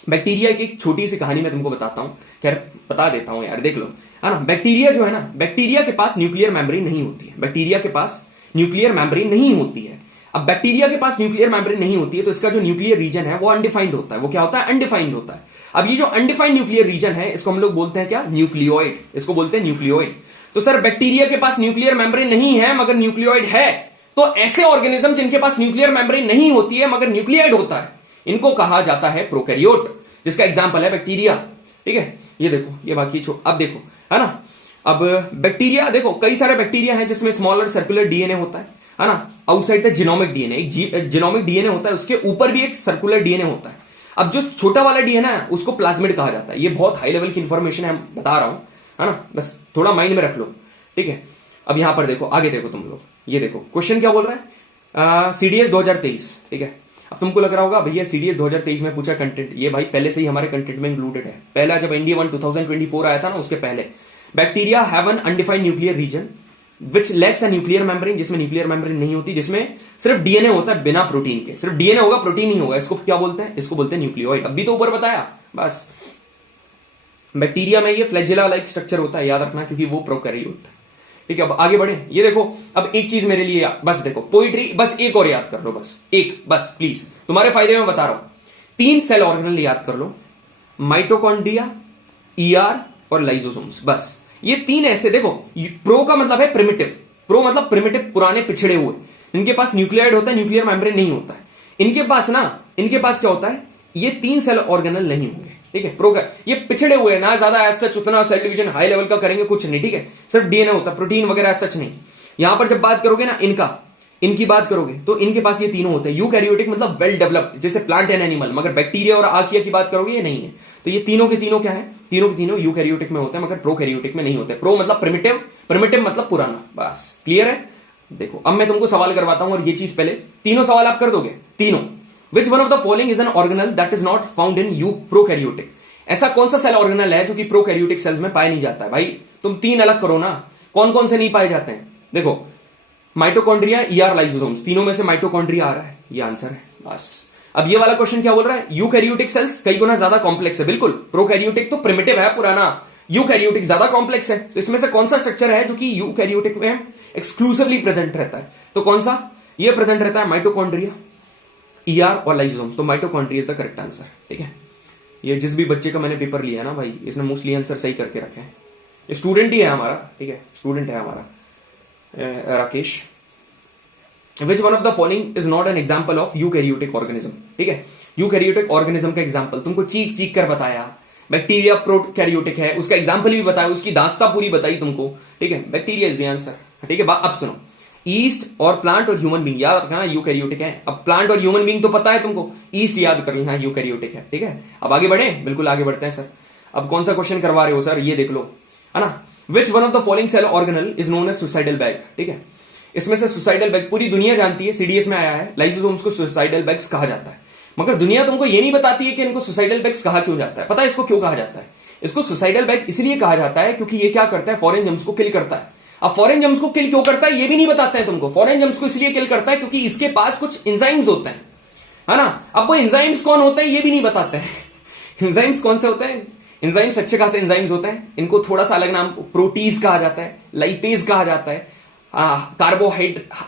बैक्टीरिया की एक छोटी सी कहानी मैं तुमको बताता हूं, खैर बता देता हूं यार, देख लो, है ना। बैक्टीरिया जो है ना, बैक्टीरिया के पास न्यूक्लियर मेम्ब्रेन नहीं होती है, बैक्टीरिया के पास न्यूक्लियर मेम्ब्रेन नहीं होती है। अब बैक्टीरिया के पास न्यूक्लियर मेम्ब्रेन नहीं होती है, तो इसका जो न्यूक्लियर रीजन है वो अनडिफाइंड होता है। वो क्या होता है, अनडिफाइंड होता है। अब ये जो अनडिफाइंड न्यूक्लियर रीजन है, इसको हम लोग बोलते हैं क्या, न्यूक्लियोइड, इसको बोलते हैं न्यूक्लियोइड। तो सर बैक्टीरिया के पास न्यूक्लियर मेम्ब्रेन नहीं है मगर न्यूक्लियोइड है, तो ऐसे ऑर्गेनिज्म जिनके पास न्यूक्लियर मेम्ब्रेन नहीं होती है मगर न्यूक्लियोइड होता है, इनको कहा जाता है प्रोकैरियोट, जिसका एग्जांपल है बैक्टीरिया, ठीक है। ये देखो, ये बाकी अब देखो, है ना। अब बैक्टीरिया देखो, कई सारे बैक्टीरिया हैं जिसमें स्मॉलर सर्कुलर डीएनए होता है ना, आउटसाइड द जीनोमिक डीएनए, एक जीनोमिक डीएनए होता है, उसके ऊपर भी एक सर्कुलर डीएनए होता है। अब जो छोटा वाला डीएनए है उसको प्लाज्मिड कहा जाता है। ये बहुत हाई लेवल की इंफॉर्मेशन है, बता रहा हूं, है ना, बस थोड़ा माइंड में रख लो, ठीक है। अब यहां पर देखो, आगे देखो तुम लोग, ये देखो क्वेश्चन क्या बोल रहा है, सीडीएस 2023, ठीक है। अब तुमको लग रहा होगा भैया सीडीएस 2023 में पूछा कंटेंट, ये भाई पहले से ही हमारे कंटेंट में इंक्लूडेड है। पहला जब एनडीए 1 2024 आया था ना, उसके पहले, bacteria have an undefined nuclear region which lakhs a nuclear membrane, जिसमें न्यूक्लियर मेम्ब्रेन नहीं होती, जिसमें सिर्फ डीएनए होता है बिना प्रोटीन के, सिर्फ डीएनए होगा प्रोटीन नहीं होगा। इसको क्या बोलते हैं, इसको बोलते हैं न्यूक्लियोइड। अभी तो ऊपर बताया, बस बैक्टीरिया में ये फ्लैजेला लाइक स्ट्रक्चर होता है, याद रखना, क्योंकि वो प्रोकैरियोट है, ठीक है। अब आगे बढ़े, ये देखो, अब एक चीज मेरे लिए बस देखो, पोइट्री बस एक और याद कर लो, बस एक, बस प्लीज, तुम्हारे फायदे में बता रहा हूं। 3 सेल ऑर्गेनल याद कर लो, माइटोकॉन्ड्रिया, ईआर और लाइजोसोम्स, बस ये 3 ऐसे, देखो प्रो का मतलब है प्रिमिटिव, प्रो मतलब प्रिमिटिव, पुराने पिछड़े हुए, इनके पास न्यूक्लियाइड होता है, न्यूक्लियर मेम्ब्रेन नहीं होता है। इनके पास क्या होता है, ये 3 सेल ऑर्गेनल नहीं होंगे, ठीक है। ये पिछड़े हुए ना, ज्यादा एज सच उतना सेल डिवीजन हाई लेवल का करेंगे कुछ नहीं, ठीक है। सिर्फ डीएनए होता है, प्रोटीन वगैरह एज सच नहीं। यहां पर जब बात करोगे ना इनकी बात करोगे तो इनके पास ये तीनों होते हैं। यूकैरियोटिक मतलब वेल डेवलप्ड, जैसे प्लांट एंड एनिमल। मगर बैक्टीरिया और आर्किया की बात करोगे ये नहीं है। तो ये तीनों के तीनों क्या है, तीनों के तीनों यूकैरियोटिक में होते हैं, मगर प्रोकैरियोटिक में नहीं होते। प्रो मतलब प्रिमिटिव मतलब पुराना। बस क्लियर है। देखो अब मैं तुमको सवाल करवाता हूं, और ये चीज पहले तीनों सवाल आप कर दोगे। तीनों, विच one of the following is N organelle that is not found in you prokaryotic. ऐसा कौन सा सेल ऑर्गेनल है जो कि प्रोकैरियोटिक सेल्स में पाया नहीं जाता है? भाई तुम 3 अलग करो ना, कौन कौन से नहीं पाए जाते हैं। देखो माइटोकॉन्ड्रिया, ईआर, लाइसोसोम्स, तीनों में से माइटोकॉन्ड्रिया आ रहा है, ये आंसर है। बस अब ये वाला क्वेश्चन क्या बोल रहा है, यूकैरियोटिक सेल्स कई गुना ज्यादा कॉम्प्लेक्स है। बिल्कुल, प्रोकैरियोटिक तो प्रिमिटिव है पुराना, यूकैरियोटिक ज्यादा कॉम्प्लेक्स है। तो इसमें से कौन सा स्ट्रक्चर है जो कि यूकैरियोटिक में एक्सक्लूसिवली प्रेजेंट रहता है? तो कौन सा? ये प्रेजेंट रहता है माइटोकॉन्ड्रिया, ईआर और लाइसोसोम्स। तो mitochondria is the correct answer, ठीक है। ये जिस भी बच्चे का मैंने पेपर लिया ना भाई, इसने मोस्टली आंसर सही करके रखे हैं। ये स्टूडेंट ही है हमारा, ठीक है, स्टूडेंट है हमारा Rakesh. Which one of the following is not an example of eukaryotic organism? ठीक है, यूकैरियोटिक ऑर्गेनिज्म का एग्जांपल तुमको चीख चीख कर बताया। बैक्टीरिया प्रोकैरियोटिक है, उसका एग्जांपल भी बताया, उसकी दास्ता पूरी बताई तुमको, ठीक है। बैक्टीरिया इज द आंसर, ठीक है। अब सुनो, ईस्ट और प्लांट और ह्यूमन बींग याद रखना यूकैरियोटिक है। अब प्लांट और ह्यूमन बींग तो पता है तुमको, ईस्ट याद कर लेना यूकैरियोटिक है, ठीक है। अब आगे बढ़े, बिल्कुल आगे बढ़ते हैं सर। अब कौन सा क्वेश्चन करवा रहे हो सर, ये देख लो, है ना। Which one of the following cell organelle is known as suicidal bag, ठीक है। इसमें से सुसाइडल बैग पूरी दुनिया जानती है, सीडीएस में आया है, लाइसोसोम्स को सुसाइडल बैग्स कहा जाता है। मगर दुनिया तुमको ये नहीं बताती है कि इनको सुसाइडल बैग्स कहा क्यों जाता है। पता है इसको क्यों कहा जाता है? इसको सुसाइडल बैग इसलिए कहा जाता है क्योंकि ये क्या करता है, फॉरेन जम्स को किल करता है। अब फॉरेन जम्स को किल क्यों करता है ये भी नहीं बताते हैं तुमको। फॉरेन जम्स को इसलिए किल करता है क्योंकि इसके पास कुछ एंजाइम्स होते हैं, है ना। अब वो एंजाइम्स कौन होते हैं ये भी नहीं बताते हैं। एंजाइम्स कौन से होते हैं? एंजाइम्स अच्छे खासे एंजाइम्स होते हैं। इनको थोड़ा सा अलग नाम प्रोटीज कहा जाता है, लाइपेज कहा जाता है,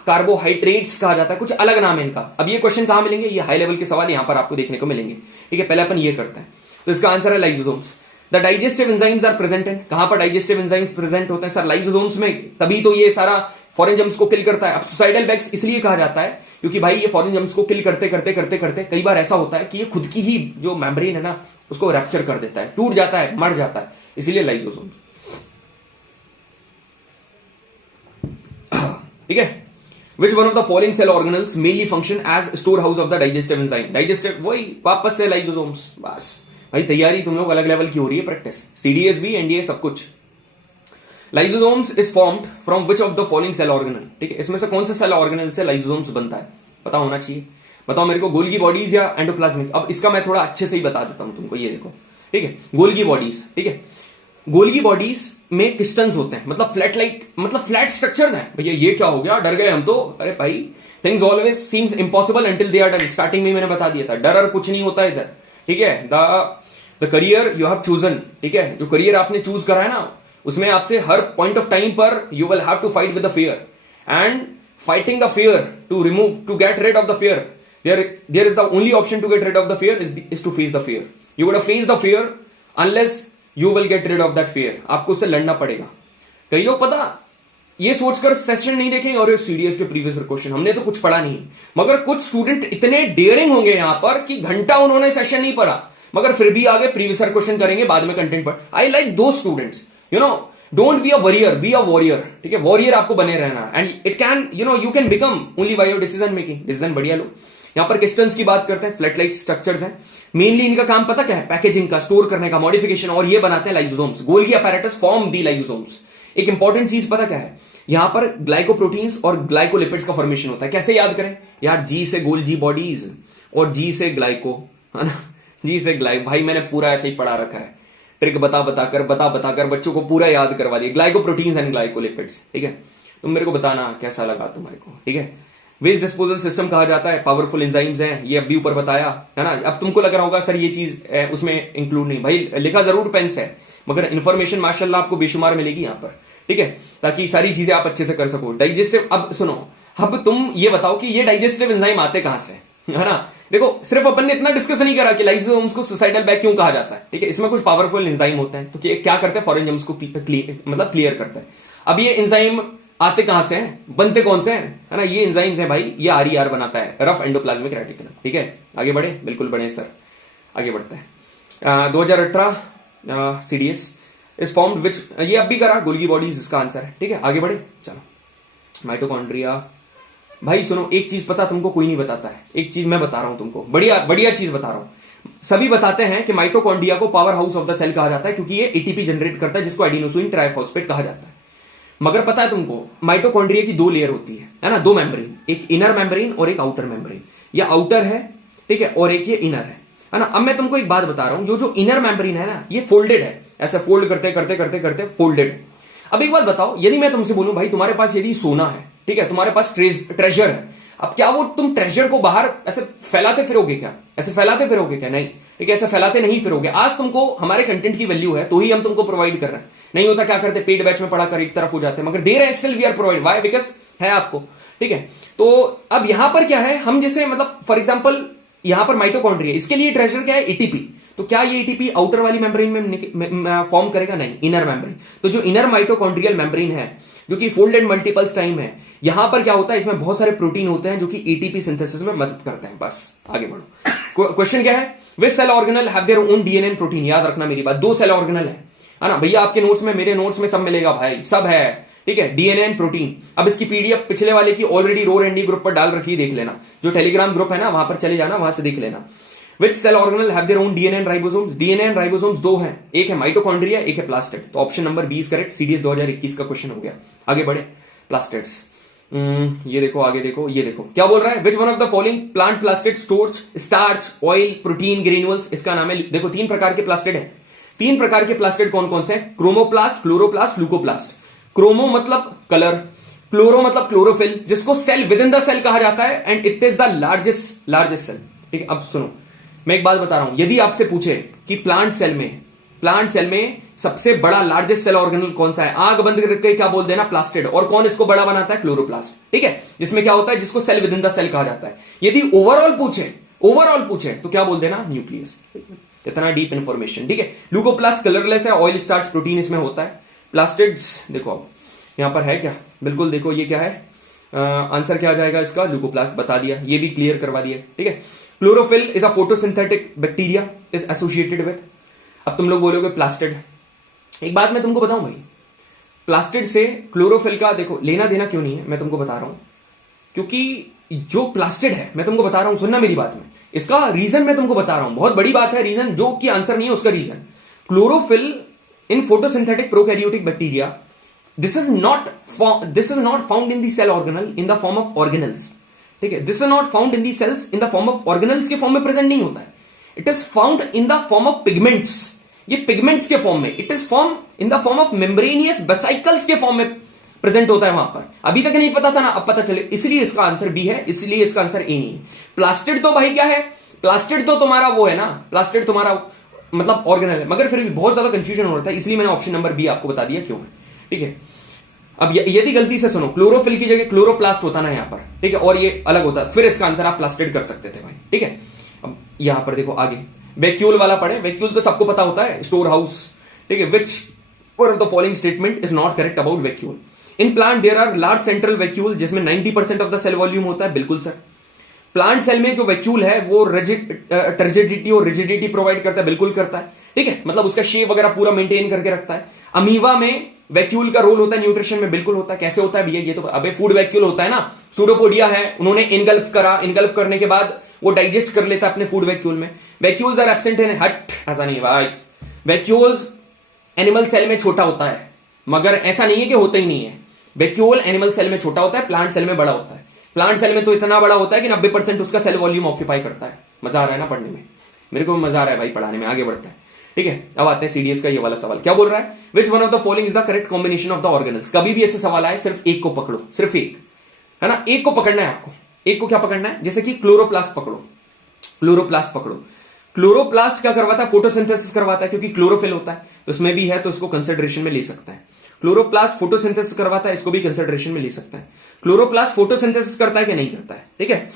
कार्बोहाइड्रेट्स कहा जाता है, कुछ अलग नाम है इनका। अब ये क्वेश्चन कहां मिलेंगे, ये हाई लेवल के सवाल यहां पर आपको देखने को मिलेंगे, ठीक है। पहले अपन ये करते हैं, तो इसका आंसर है lysosomes. The digestive enzymes are present in, कहां पर डाइजेस्टिव एंजाइम्स प्रेजेंट होते हैं सर? लाइसोसोम्स में। तभी तो ये सारा फॉरेन जम्स को किल करता है। अब सुसाइडल बैग्स इसलिए कहा जाता है क्योंकि भाई ये फॉरेन जम्स को किल करते करते करते करते कई बार ऐसा होता है कि ये खुद की ही जो मेम्ब्रेन है ना उसको रैप्चर कर देता है, टूट जाता है, मर जाता है, इसीलिए लाइसोसोम, ठीक है। Which one of the following cell organelles mainly function as storehouse of the digestive enzyme? Digestive वही वापस से लाइसोसोम्स। बस भाई तैयारी तुम लोग अलग लेवल की हो रही है, प्रैक्टिस, सीडीएस भी, एनडीए सब कुछ। Lysosomes is formed from which of the following cell organelle, ठीक है। इसमें से कौन से सेल ऑर्गेनल से लाइसोसोम्स बनता है, पता होना चाहिए। बताओ मेरे को, गोल्गी बॉडीज या एंडोप्लाज्मिक? अब इसका मैं थोड़ा अच्छे से ही बता देता हूं तुमको, ये देखो, ठीक है। गोल्गी बॉडीज, ठीक है। गोल्गी बॉडीज में पिस्टन्स होते हैं, मतलब फ्लैट स्ट्रक्चर्स हैं। भैया ये क्या हो गया, डर गए हम तो। अरे भाई things always seems impossible until they are done. Starting में मैंने बता दिया था, डर और कुछ नहीं होता इधर, ठीक है। The career you have chosen, ठीक है, जो करियर आपने चूज करा है ना उसमें आपसे हर पॉइंट ऑफ टाइम पर you will have to fight with the fear, and fighting the fear to get rid of the fear, there is the only option to get rid of the fear is to face the fear. You gotta face the fear unless you will get rid of that fear. आपको उससे लड़ना पड़ेगा। कई लोग पता ये सोचकर session नहीं देखेंगे और सीडीएस के प्रीवियस क्वेश्चन हमने तो कुछ पढ़ा नहीं, मगर कुछ स्टूडेंट इतने डेयरिंग होंगे यहां पर कि घंटा उन्होंने सेशन नहीं पढ़ा मगर फिर भी आगे प्रीवियस क्वेश्चन करेंगे, बाद में कंटेंट पढ़। आई लाइक दो students, you know, don't be a warrior, be a warrior, ठीक है। वॉरियर आपको बने रहना, and it can, you know, you can become only by your decision making. Decision बढ़िया लो। यहां पर क्रिस्टल्स की बात करते हैं, फ्लैट लाइट स्ट्रक्चर्स हैं। मेनली इनका काम पता क्या है, पैकेजिंग का, स्टोर करने का, मॉडिफिकेशन, और ये बनाते हैं लाइसोसोम्स। गोल्गी अपैरेटस फॉर्म दी लाइसोसोम्स। एक इंपॉर्टेंट चीज पता क्या है, यहां पर ग्लाइकोप्रोटीन्स और ग्लाइकोलिपिड्स का फॉर्मेशन होता है। कैसे याद करें यार, जी से गोल्गी बॉडीज और जी से ग्लाइको, है ना, जी से ग्लाइक। भाई मैंने पूरा ऐसे ही पढ़ा रखा है, ट्रिक बता बताकर बच्चों को पूरा याद करवा दिया, ग्लाइकोप्रोटीन्स एंड ग्लाइकोलिपिड्स, ठीक है। तुम मेरे को बताना कैसा लगा तुम्हारे को, ठीक है। वेस्ट डिस्पोजल सिस्टम कहा जाता है, पावरफुल एंजाइम्स हैं, ये अभी ऊपर बताया है ना। अब तुमको लग रहा होगा सर ये चीज उसमें इंक्लूड नहीं, भाई लिखा जरूर पेन से है मगर इंफॉर्मेशन माशाल्लाह आपको बेशुमार मिलेगी यहां पर, ठीक है, ताकि सारी चीजें आप अच्छे से कर सको। डाइजेस्टिव, अब सुनो, अब तुम ये बताओ कि ये डाइजेस्टिव एंजाइम आते कहां से, है ना। देखो सिर्फ अपन ने इतना डिस्कस नहीं करा कि लाइसोसोम्स को सुसाइडल बैग क्यों कहा जाता है, ठीक है। इसमें कुछ पावरफुल एंजाइम होते हैं, तो क्या करते हैं, फॉरेन जम्स को मतलब क्लियर करते हैं। अब ये एंजाइम आते कहां से हैं, बनते कौन से हैं, है ना, ये एंजाइम्स हैं भाई, ये RER बनाता है, रफ एंडोप्लाज्मिक रेटिकुलम। ठीक है, आगे बढ़े, बिल्कुल बढ़े सर, आगे बढ़ते हैं। 2018 CDS इज फॉर्म्ड विच, ये अब भी करा, गोल्गी बॉडीज इसका आंसर है। ठीक है, आगे बढ़े, चलो। माइटोकॉन्ड्रिया, भाई सुनो, एक चीज पता तुमको कोई नहीं बताता है, एक चीज मैं बता रहा हूं तुमको, बढ़िया बढ़िया चीज बता रहा हूं। सभी बताते हैं कि माइटोकॉन्ड्रिया को power house of the cell कहा जाता है क्योंकि ये ATP जनरेट करता है जिसको एडिनोसिन ट्राइफॉस्फेट कहा जाता है। मगर पता है तुमको, माइटोकॉन्ड्रिया की 2 लेयर होती है ना, 2 मेम्ब्रेन, एक इनर मेम्ब्रेन और एक आउटर मेम्ब्रेन। ये आउटर है, ठीक है, और एक ये इनर है ना। अब मैं तुमको एक बात बता रहा हूं, जो इनर मेम्ब्रेन है ना, ये फोल्डेड है, ऐसे फोल्ड करते करते करते करते फोल्डेड है। अब एक बात बताओ, यदि मैं तुमसे बोलूं भाई तुम्हारे पास यदि सोना है, ठीक है, तुम्हारे पास ट्रेजर है, अब क्या वो तुम ट्रेजर को बाहर ऐसे फैलाते फिरोगे क्या, ऐसे फैलाते फिरोगे क्या, नहीं, ठीक है, ऐसे फैलाते नहीं फिरोगे। आज तुमको हमारे कंटेंट की वैल्यू है तो ही हम तुमको प्रोवाइड कर रहे हैं, नहीं होता क्या करते, पेड बैच में पढ़ा कर एक तरफ हो जाते हैं, मगर दे रहे हैं still we are provide, why, because है आपको। ठीक है, तो अब यहां पर क्या है, हम जैसे मतलब फॉर एग्जांपल यहां पर माइटोकॉन्ड्रिया, इसके लिए ट्रेजर क्या है, ATP। तो क्या ये ATP आउटर वाली मेम्ब्रेन में फॉर्म करेगा, नहीं, इनर मेम्ब्रेन। तो जो इनर माइटोकॉन्ड्रियल मेम्ब्रेन है जो कि फोल्डेड मल्टीपल्स टाइम है, यहां पर क्या होता है, इसमें बहुत सारे प्रोटीन होते हैं जो कि ATP सिंथेसिस में मदद करते हैं। बस आगे बढ़ो। क्वेश्चन क्या है, which cell organelle have their own DNA and protein. याद रखना मेरी बात, 2 सेल ऑर्गेनल है ना भैया, आपके नोट्स में, मेरे नोट्स में सब मिलेगा भाई, सब है, ठीक है, DNA एंड प्रोटीन। अब इसकी PDF पिछले वाले की ऑलरेडी रो एंडी ग्रुप पर डाल रखी है, देख लेना, जो टेलीग्राम ग्रुप है ना, वहां पर चले जाना, वहां से देख लेना। Which cell organelle have their own DNA and ribosomes. DNA and ribosomes 2 हैं, एक है माइटोकॉन्ड्रिया, एक है प्लास्टिड। तो ऑप्शन नंबर 20 करेक्ट, CDS 2021 का क्वेश्चन हो गया। आगे बढ़े, प्लास्टिड्स, ये देखो, आगे देखो, ये देखो क्या बोल रहा है, which one of the following plant plastid stores starch, oil, protein, granules. इसका नाम है, देखो 3 प्रकार के प्लास्टिड है, 3 प्रकार के प्लास्टिड कौन कौन से हैं, क्रोमोप्लास्ट, क्लोरोप्लास्ट, ल्यूकोप्लास्ट। क्रोमो मतलब कलर, क्लोरो मतलब क्लोरोफिल, जिसको cell within the cell कहा जाता है, and it is the largest cell. ठीक है, अब सुनो, मैं एक बात बता रहा हूं, यदि आपसे पूछे कि प्लांट सेल में सबसे बड़ा लार्जेस्ट सेल ऑर्गेनल कौन सा है, आंख बंद करके क्या बोल देना, प्लास्टिड। और कौन इसको बड़ा बनाता है, क्लोरोप्लास्ट। ठीक है, जिसमें क्या होता है, जिसको cell within the cell कहा जाता है। यदि ओवरऑल पूछे तो क्या बोल देना, न्यूक्लियस। इतना डीप इंफॉर्मेशन। ठीक है, ल्यूकोप्लास्ट कलरलेस है, ऑयल, स्टार्च, प्रोटीन इसमें होता है। प्लास्टिड्स देखो, अब यहां पर है क्या, बिल्कुल देखो, ये क्या है, आंसर क्या आ जाएगा इसका, ल्यूकोप्लास्ट बता दिया, ये भी क्लियर करवा दिया। ठीक है, chlorophyll is a photosynthetic bacteria is associated with. अब तुम लोग बोलोगे प्लास्टिड, एक बात मैं तुमको बताऊं भाई, प्लास्टिड से क्लोरोफिल का देखो लेना देना क्यों नहीं है, मैं तुमको बता रहा हूं, क्योंकि जो प्लास्टिड है, मैं तुमको बता रहा हूं, सुनना मेरी बात में, इसका रीजन मैं तुमको बता रहा हूं, बहुत बड़ी बात है, रीजन जो कि आंसर नहीं है उसका reason. Chlorophyll in photosynthetic prokaryotic bacteria, this is not found in the cell organelle in the form of organelles. ठीक है, this is not found in the cells in the form of organelles के form में present नहीं होता है, it is found in the form of pigments. ये pigments के form में, it is form in the form of membranous vesicles के form में प्रेजेंट होता है वहां पर। अभी तक नहीं पता था ना, अब पता चले, इसलिए इसका आंसर बी है, इसलिए इसका आंसर ए नहीं है। प्लास्टिड तो भाई क्या है, प्लास्टिड तो तुम्हारा वो है ना, प्लास्टिड तुम्हारा मतलब ऑर्गेनल है, मगर फिर भी बहुत ज्यादा कंफ्यूजन होता है, इसलिए मैंने ऑप्शन नंबर बी आपको बता दिया क्यों है। ठीक है, अब यदि गलती से सुनो, क्लोरोफिल की जगह क्लोरोप्लास्ट होता ना यहां पर, ठीक है, और ये अलग होता, फिर इसका आंसर आप प्लास्टिड कर सकते थे भाई। ठीक है, अब यहां पर देखो आगे, वैक्यूल वाला पढ़े, वैक्यूल तो सबको पता होता है, स्टोर हाउस। ठीक है, which one of the following statement is not correct about vacuole. In plant there are large central vacuole जिसमें 90% ऑफ द सेल वॉल्यूम होता है, बिल्कुल सर। प्लांट सेल में जो वैक्यूल है वो टर्जिडिटी और रिजिडिटी प्रोवाइड करता है, बिल्कुल करता है। ठीक है, मतलब उसका शेप वगैरह पूरा मेंटेन करके रखता है। अमीवा में वैक्यूल का रोल होता है न्यूट्रिशन में, बिल्कुल होता है। कैसे होता है भैया, ये तो अबे फूड वैक्यूल होता है ना, सूडोपोडिया है, उन्होंने इनगल्फ करा, इनगल्फ करने के बाद वो डाइजेस्ट कर लेता है अपने फूड वैक्यूल में। वैक्यूल्स आर एब्सेंट इन हट, ऐसा नहीं भाई, वैक्यूल्स एनिमल सेल में छोटा होता है, मगर ऐसा नहीं है कि होता ही नहीं है। वैक्यूल एनिमल सेल में छोटा होता है, प्लांट सेल में बड़ा होता है। प्लांट सेल में तो इतना बड़ा होता है कि 90% उसका सेल वॉल्यूम ऑक्यूपाई करता है। मजा आ रहा है ना पढ़ने में, मेरे को मजा आ रहा है भाई पढ़ाने में। आगे बढ़ता है, ठीक है, अब आते हैं सीडीएस का ये वाला सवाल। क्या बोल रहा है, which one of the following is the correct combination of the organelles. कभी भी ऐसे सवाल आए, सिर्फ एक को पकड़ो, सिर्फ एक, है ना, एक को पकड़ना है आपको। एक को क्या पकड़ना है, जैसे कि क्लोरोप्लास्ट पकड़ो, क्लोरोप्लास्ट पकड़ो। क्लोरोप्लास्ट क्या करवाता है, फोटोसिंथेसिस करवाता है, क्योंकि क्लोरोफिल होता है तो उसमें भी है, तो इसको कंसिडरेशन में ले सकता है। क्लोरोप्लास्ट फोटोसिंथेसिस करवाता है, इसको भी कंसिडरेशन में ले सकता है। क्लोरोप्लास्ट फोटोसिंथेसिस करता है कि नहीं करता है, ठीक है।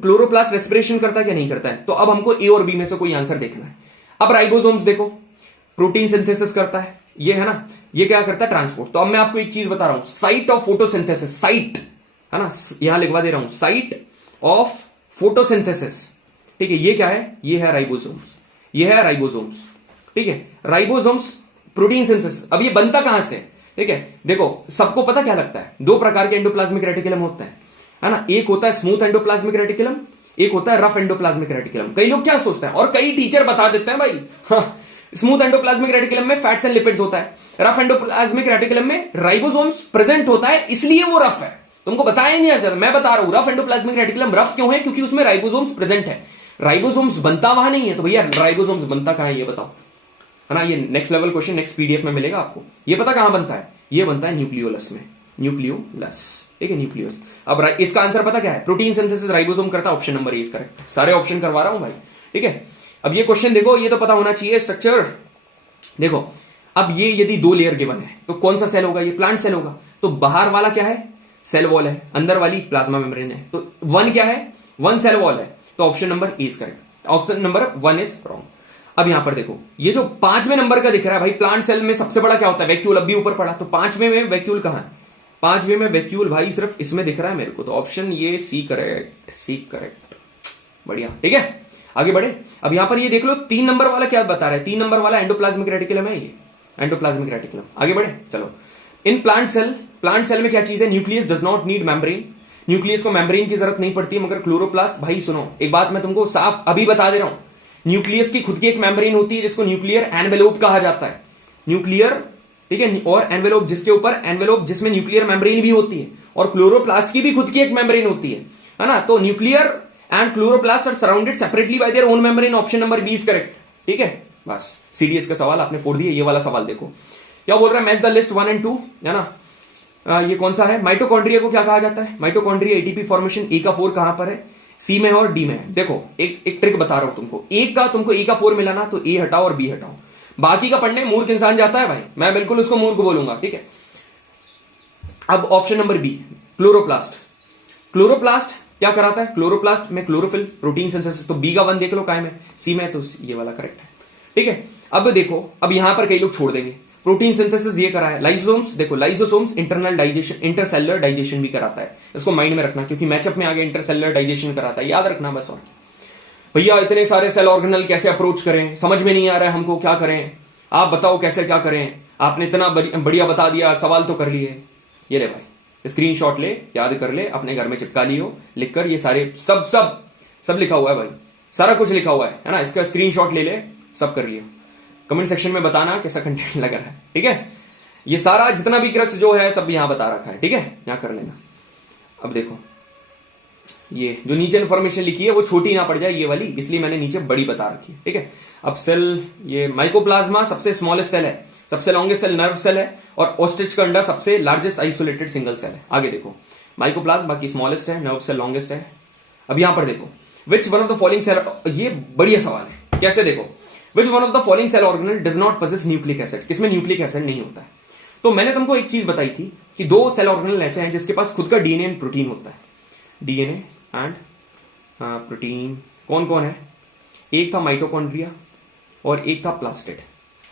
क्लोरोप्लास्ट रेस्पिरेशन करता है कि नहीं करता है। तो अब हमको ए और बी में से कोई आंसर देखना है। अब राइबोसोम्स देखो, प्रोटीन सिंथेसिस करता है, ये है ना, ये क्या करता है, ट्रांसपोर्ट। तो अब मैं आपको एक चीज बता रहा हूं, साइट ऑफ फोटोसिंथेसिस, साइट है ना, यहां लिखवा दे रहा हूं, साइट ऑफ फोटोसिंथेसिस, ठीक है। ये क्या है, ये है राइबोसोम्स, ये है राइबोसोम्स, ठीक है। Ribosomes protein synthesis. अब ये बनता कहां से, ठीक है। देखो सबको पता क्या लगता है, दो प्रकार के एंडोप्लाज्मिक रेटिकुलम होते हैं, है ना। एक होता है स्मूथ एंडोप्लाज्मिक रेटिकुलम, एक होता है रफ एंडोप्लाज्मिक रेटिकुलम। कई लोग क्या सोचते हैं, और कई टीचर बता देते हैं भाई, हाँ, स्मूथ एंडोप्लाज्मिक रेटिकुलम में फैट्स एंड लिपिड्स होता है, रफ एंडोप्लाज्मिक रेटिकुलम में राइबोसोम्स प्रेजेंट होता है, इसलिए वो रफ है। तुमको बताया नहीं आता, मैं बता रहा हूं रफ एंडोप्लाज्मिक रेटिकुलम रफ क्यों है, क्योंकि उसमें राइबोसोम्स प्रेजेंट है। राइबोसोम्स बनता वहां नहीं है, तो भैया राइबोसोम्स बनता कहां है ये बताओ, है ना। ये next level question next PDF में मिलेगा आपको। ये पता कहां बनता है, ये बनता है न्यूक्लियोलस में, न्यूक्लियोलस, ठीक है, न्यूक्लियोलस। अब इसका आंसर पता क्या है, प्रोटीन सिंथेसिस राइबोसोम करता है, option number A is correct. सारे ऑप्शन करवा रहा हूं भाई, ठीक है। अब ये क्वेश्चन देखो, ये तो पता होना चाहिए स्ट्रक्चर। देखो अब ये यदि दो लेयर गिवन है तो कौन सा सेल होगा, ये प्लांट सेल होगा। तो बाहर वाला क्या है, सेल वॉल है, अंदर वाली प्लाज्मा मेम्ब्रेन है। तो वन क्या है, वन सेल वॉल है, तो option number A is correct, option number 1 is wrong. अब यहां पर देखो, ये जो 5वें नंबर का दिख रहा है भाई, प्लांट सेल में सबसे बड़ा क्या होता है, वैक्यूल। अब भी ऊपर पड़ा, तो 5वें में वैक्यूल कहां है, 5वें में वैक्यूल भाई सिर्फ इसमें दिख रहा है मेरे को, तो ऑप्शन ये सी करेक्ट, सी करेक्ट, बढ़िया, ठीक है। आगे बढ़े, अब यहां पर ये देख लो 3 नंबर वाला क्या बता रहा है, 3 नंबर वाला एंडोप्लाज्मिक रेटिकुलम है, ये एंडोप्लाज्मिक रेटिकुलम। आगे बढ़े, चलो। इन प्लांट सेल में क्या चीज है, nucleus does not need membrane, nucleus को मेम्ब्रेन की जरूरत नहीं पड़ती है, मगर क्लोरोप्लास्ट, भाई सुनो एक बात मैं तुमको साफ अभी बता दे रहा हूं, न्यूक्लियस की खुद की एक मेम्ब्रेन होती है जिसको न्यूक्लियर एनवेलोप कहा जाता है, न्यूक्लियर, ठीक है, और एनवेलोप जिसके ऊपर एनवेलोप जिसमें न्यूक्लियर मेम्ब्रेन भी होती है, और क्लोरोप्लास्ट की भी खुद की एक मेम्ब्रेन होती है ना। तो nuclear and chloroplast are surrounded separately by their own membrane, option number B is correct, ठीक है। बस सीडीएस का सवाल आपने फोड़ दिया। ये वाला सवाल देखो क्या बोल रहा है, मैच द लिस्ट 1 and 2, है ना। ये कौन सा है, माइटोकॉन्ड्रिया को क्या कहा जाता है, माइटोकॉन्ड्रिया एटीपी फॉर्मेशन ए का 4 कहां पर है, सी में और डी में है। देखो एक ट्रिक बता रहा हूं तुमको, तुमको ए का 4 मिला ना, तो ए हटाओ और बी हटाओ, बाकी का पढ़ने मूर्ख इंसान जाता है भाई, मैं बिल्कुल उसको मूर्ख बोलूंगा, ठीक है। अब option number B, chloroplast. Chloroplast क्या कराता है, क्लोरोप्लास्ट में क्लोरोफिल, प्रोटीन सिंथेसिस। तो बी का 1 देख लो काय में, सी में, तो ये वाला करेक्ट है, ठीक है। अब देखो, अब यहां पर कई लोग छोड़ देंगे, प्रोटीन सिंथेसिस ये करा है, लाइसोसोम्स। देखो lysosomes internal digestion, intercellular digestion भी कराता है, इसको माइंड में रखना, क्योंकि मैचअप में आगे इंटरसेलुलर डाइजेशन कराता है, याद रखना बस। और भैया इतने सारे सेल ऑर्गेनल कैसे अप्रोच करें, समझ में नहीं आ रहा है हमको, क्या करें आप बताओ, कैसे क्या करें। आपने इतना बढ़िया बता दिया, सवाल तो कर लिए। ये ले भाई स्क्रीनशॉट ले, याद कर ले, अपने घर में चिपका लियो लिखकर, ये सारे सब लिखा हुआ है भाई, सारा कुछ लिखा हुआ है ना। इसका स्क्रीनशॉट ले ले, सब कर लियो, कमेंट सेक्शन में बताना कैसा कंटेंट लग रहा है, ठीक है। ये सारा जितना भी क्रक्स जो है सब यहां बता रखा है, ठीक है, यहां कर लेना। अब देखो ये जो नीचे इंफॉर्मेशन लिखी है वो छोटी ना पड़ जाए ये वाली, इसलिए मैंने नीचे बड़ी बता रखी है, ठीक है। अब सेल, ये माइकोप्लाज्मा सबसे स्मॉलेस्ट सेल है, सबसे लॉन्गेस्ट सेल नर्व सेल है, और ऑस्ट्रिच का अंडा सबसे लार्जेस्ट आइसोलेटेड सिंगल सेल है। आगे देखो, माइकोप्लाज्मा बाकी स्मॉलेस्ट है, नर्व सेल लॉन्गेस्ट है। अब यहां पर देखो, which one of the following cell, ये बढ़िया सवाल है, कैसे देखो, which one of the following cell organelle does not possess nucleic acid, किसमें न्यूक्लिक एसिड नहीं होता है। तो मैंने तुमको एक चीज बताई थी कि 2 सेल ऑर्गेनल ऐसे हैं जिसके पास खुद का डीएनए एंड प्रोटीन होता है, डीएनए एंड प्रोटीन। कौन कौन है, एक था माइटोकॉन्ड्रिया और एक था प्लास्टिड,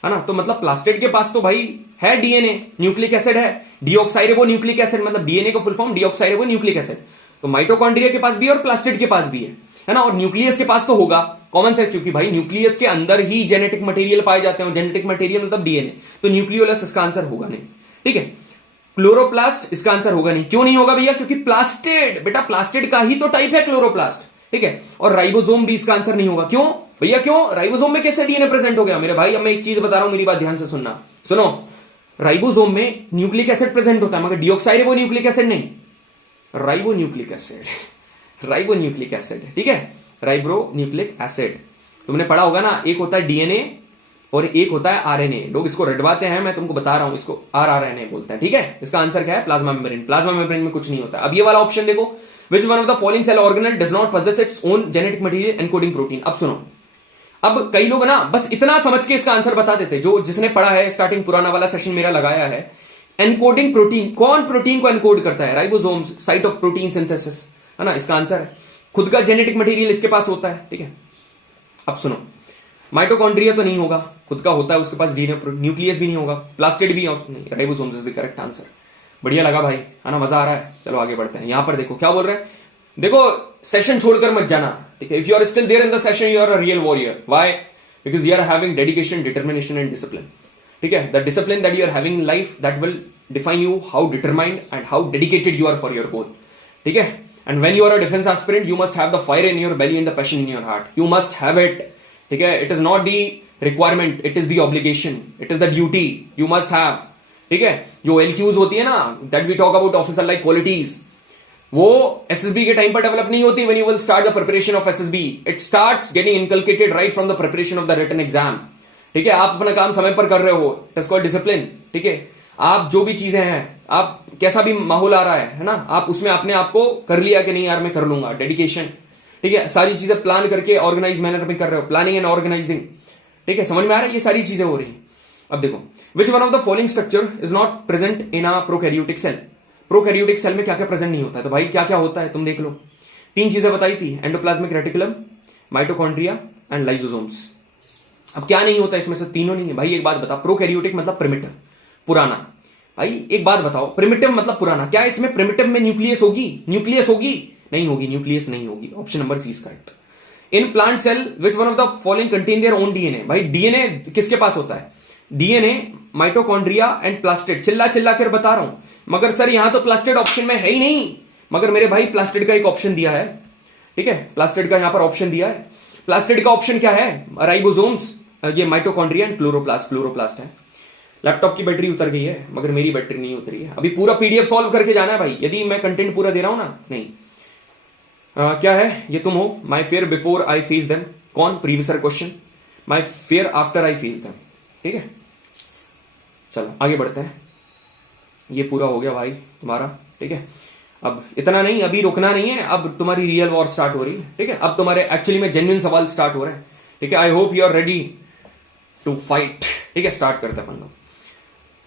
है ना। तो मतलब प्लास्टिड के पास तो भाई है डीएनए, न्यूक्लिक एसिड है, डीऑक्साइरिबो न्यूक्लिक एसिड, मतलब डीएनए का फुल फॉर्म डीऑक्साइरिबो न्यूक्लिक एसिड। तो माइटोकॉन्ड्रिया के पास भी है और प्लास्टिड के पास भी है ना। और न्यूक्लियस के पास तो होगा कॉमन सेट, क्योंकि भाई न्यूक्लियस के अंदर ही जेनेटिक मटेरियल पाए जाते हैं, जेनेटिक मटेरियल मतलब डीएनए, तो न्यूक्लियोलस इसका आंसर होगा नहीं, ठीक है। क्लोरोप्लास्ट इसका आंसर होगा नहीं, क्यों नहीं होगा भैया, क्योंकि प्लास्टिड, बेटा प्लास्टिड का ही तो टाइप है क्लोरोप्लास्ट, ठीक है। और राइबोसोम भी इसका आंसर नहीं होगा, क्यों भैया, क्यों, राइबोसोम में कैसे डीएनए प्रेजेंट हो गया मेरे भाई। अब मैं एक चीज बता रहा हूं, मेरी बात ध्यान से सुनना, सुनो, राइबोसोम में न्यूक्लिक एसिड प्रेजेंट होता है, मगर डीऑक्साइरिबो न्यूक्लिक एसिड नहीं, ribo nucleic acid, ribo nucleic acid, ठीक है, राइबो न्यूक्लिक एसिड। तुमने पढ़ा होगा ना, एक होता है डीएनए और एक होता है आरएनए, लोग इसको रटवाते हैं, मैं तुमको बता रहा हूं, इसको आरआरएनए बोलते हैं, ठीक है। इसका आंसर क्या है, प्लाज्मा मेम्ब्रेन। प्लाज्मा मेम्ब्रेन में कुछ नहीं होता। अब ये वाला ऑप्शन देखो, which one of the following cell organelle does not possess its own genetic material encoding protein. अब सुनो, अब कई लोग ना बस इतना समझ के इसका आंसर बता देते, जो जिसने पढ़ा है, स्टार्टिंग पुराना वाला सेशन मेरा लगाया है, एनकोडिंग प्रोटीन, कौन प्रोटीन को एनकोड करता है, ribosomes, site of protein synthesis, है ना, इसका आंसर है। खुद का जेनेटिक मटेरियल इसके पास होता है, ठीक है। अब सुनो, माइटोकॉन्ड्रिया तो नहीं होगा, खुद का होता है उसके पास डीएनए, न्यूक्लियस भी नहीं होगा, प्लास्टिड भी नहीं, ribosomes is the correct answer. बढ़िया लगा भाई, है ना, मजा आ रहा है। चलो आगे बढ़ते हैं। यहां पर देखो क्या बोल रहे हैं, देखो सेशन छोड़कर मत जाना, ठीक है। If you are still there in the session you are a real warrior. Why? Because you are having dedication, determination and discipline, ठीक है। The discipline that you are having in life that will define you how determined and how dedicated you are for your goal, ठीक है। And when you are a defence aspirant you must have the fire in your belly and the passion in your heart, you must have it, ठीक है। It is not the requirement, it is the obligation, it is the duty, you must have, ठीक है। जो OLQs होती है ना, that we talk about officer like qualities, वो SSB के टाइम पर डेवलप नहीं होती। When you will start the preparation of SSB it starts getting inculcated right from the preparation of the written exam, ठीक है। आप अपना काम समय पर कर रहे हो, इट इज कॉल्ड डिसिप्लिन, ठीक है। आप जो भी चीजें हैं, आप कैसा भी माहौल आ रहा है ना, आप उसमें अपने आप को कर लिया कि नहीं यार मैं कर लूंगा, डेडिकेशन, ठीक है। सारी चीजें प्लान करके ऑर्गेनाइज मैनर में कर रहे हो, प्लानिंग एंड ऑर्गेनाइजिंग, ठीक है। समझ में आ रहा है, ये सारी चीजें हो रही हैं। अब देखो, which one of the following structure is not present in a prokaryotic cell. Prokaryotic cell में क्या क्या प्रेजेंट नहीं होता है, तो भाई क्या क्या होता है तुम देख लो। 3 चीजें बताई थी, endoplasmic reticulum, mitochondria and lysosomes. अब क्या नहीं होता इसमें से, तीनों नहीं है भाई। एक बात बता, प्रोकैरियोटिक मतलब प्रिमिटिव, पुराना। भाई एक बात बताओ, प्रिमिटिव मतलब पुराना, क्या इसमें प्रिमिटिव में न्यूक्लियस होगी? न्यूक्लियस होगी? नहीं होगी, न्यूक्लियस नहीं होगी। Option number C is correct. In plant cell which one of the following contain their own DNA. भाई डीएनए किसके पास होता है? DNA, mitochondria and plastid. चिल्ला चिल्ला कर बता रहा हूं, मगर सर यहां तो प्लास्टिड ऑप्शन में है ही नहीं। मगर मेरे भाई प्लास्टिड का एक ऑप्शन दिया है, ठीक है। प्लास्टिड का यहां पर ऑप्शन दिया है। प्लास्टिड का ऑप्शन क्या है? राइबोसोम्स, ये माइटोकॉन्ड्रिया एंड क्लोरोप्लास्ट है। लैपटॉप की बैटरी उतर गई है, मगर मेरी बैटरी नहीं उतरी है। अभी पूरा पीडीएफ सॉल्व करके जाना है भाई, यदि मैं कंटेंट पूरा दे रहा हूं ना। नहीं, क्या है ये? तुम हो। My fear before I face them. कौन? Previous question. My fear after I face them, ठीक है। चलो आगे बढ़ते हैं। ये पूरा हो गया भाई तुम्हारा, ठीक है। अब इतना नहीं, अभी रुकना नहीं है, अब तुम्हारी रियल वॉर स्टार्ट हो रही है, ठीक है। अब तुम्हारे एक्चुअली में जेन्युइन सवाल स्टार्ट हो रहे हैं, ठीक है। I hope you are ready to fight, ठीक है। स्टार्ट करते हैं अपन लोग,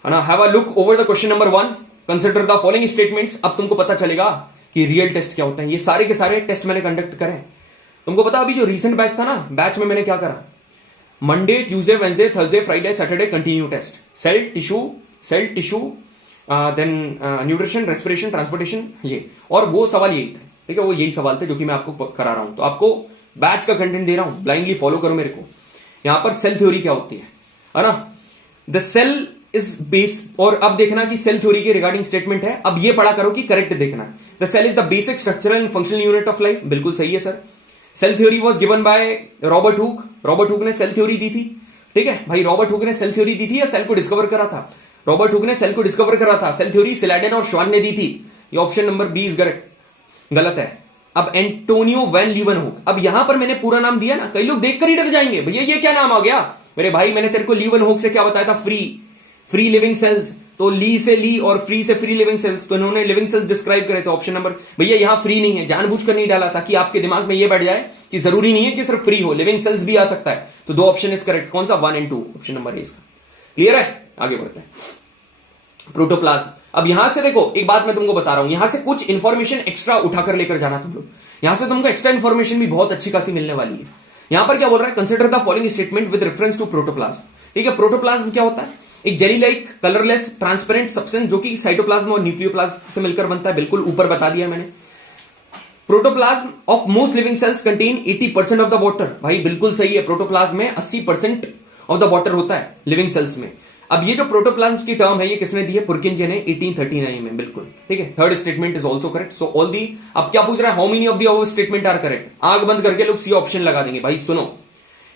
है ना। Have a look over the question number 1, consider the following statements. अब तुमको पता चलेगा कि रियल टेस्ट क्या होते हैं। ये सारे के सारे टेस्ट मैंने कंडक्ट करे। तुमको पता अभी जो रीसेंट बैच था ना, बैच में मैंने क्या करा, Monday, Tuesday, Wednesday, Thursday, Friday, Saturday continue test, cell tissue, then nutrition, respiration, transportation, ये। और वो सवाल यही थे, ठीक है। वो यही सवाल थे जो कि मैं आपको करा रहा हूं। तो आपको बैच का कंटेंट दे रहा हूं, ब्लाइंडली फॉलो करो मेरे को। यहां पर सेल थ्योरी क्या होती है ना। द सेल इज बेस, और अब देखना कि सेल थ्योरी के रिगार्डिंग स्टेटमेंट है। अब ये पढ़ा करो कि करेक्ट देखना है। The cell is the basic structural and functional unit of life. बिल्कुल सही है sir. Cell theory was given by Robert Hooke. Robert Hooke ने सेल थ्योरी दी थी, ठीक है भाई। रॉबर्ट हुक ने सेल थ्योरी दी थी या सेल को डिस्कवर करा था? रॉबर्ट हुक ने सेल को डिस्कवर करा था। सेल थ्योरी सिलाडेन और श्वान ने दी थी। ये option number B is correct, गलत है। अब एंटोनियो वैन लीवनहुक। अब यहां पर मैंने पूरा नाम दिया ना, कई लोग देखकर ही डर जाएंगे, भैया ये क्या नाम आ गया मेरे भाई। मैंने तेरे को लीवनहुक से क्या बताया था? Free living cells. तो ली से ली और फ्री से फ्री लिविंग सेल्स, तो इन्होंने लिविंग सेल्स डिस्क्राइब करे थे। ऑप्शन नंबर, भैया यहां फ्री नहीं है, जानबूझकर नहीं डाला ताकि आपके दिमाग में यह बैठ जाए कि जरूरी नहीं है कि सिर्फ फ्री हो, लिविंग सेल्स भी आ सकता है। तो 2 ऑप्शन इज करेक्ट। कौन सा? 1 और 2, ऑप्शन नंबर ए इसका। क्लियर है? आगे बढ़ते हैं। प्रोटोप्लाज्म। अब यहां से देखो, एक बात मैं तुमको बता रहा हूं, यहां से कुछ इंफॉर्मेशन एक्स्ट्रा उठाकर लेकर जाना तुम लोग। यहां से तुमको एक्स्ट्रा इंफॉर्मेशन भी बहुत अच्छी खासी मिलने वाली है। यहां पर क्या बोल रहा है? Consider the following statement with reference to protoplasm, ठीक है। प्रोटोप्लाज्म क्या होता है? एक jelly like colourless transparent substance जो कि साइटोप्लाज्म और न्यूक्लियोप्लाज्म से मिलकर बनता है। बिल्कुल ऊपर बता दिया मैंने। Protoplasm of most living cells contain 80% of the water. भाई बिल्कुल सही है, प्रोटोप्लाज्म में 80% ऑफ द वाटर होता है लिविंग सेल्स में। अब ये जो प्रोटोप्लाज्म की टर्म है, ये किसने दी है? पुरकिंजे ने 1839 में। बिल्कुल ठीक है। Third statement is also correct. So all the, अब क्या पूछ रहा है? How many of the above statement are correct? आंख बंद करके लोग सी ऑप्शन लगा देंगे। भाई सुनो,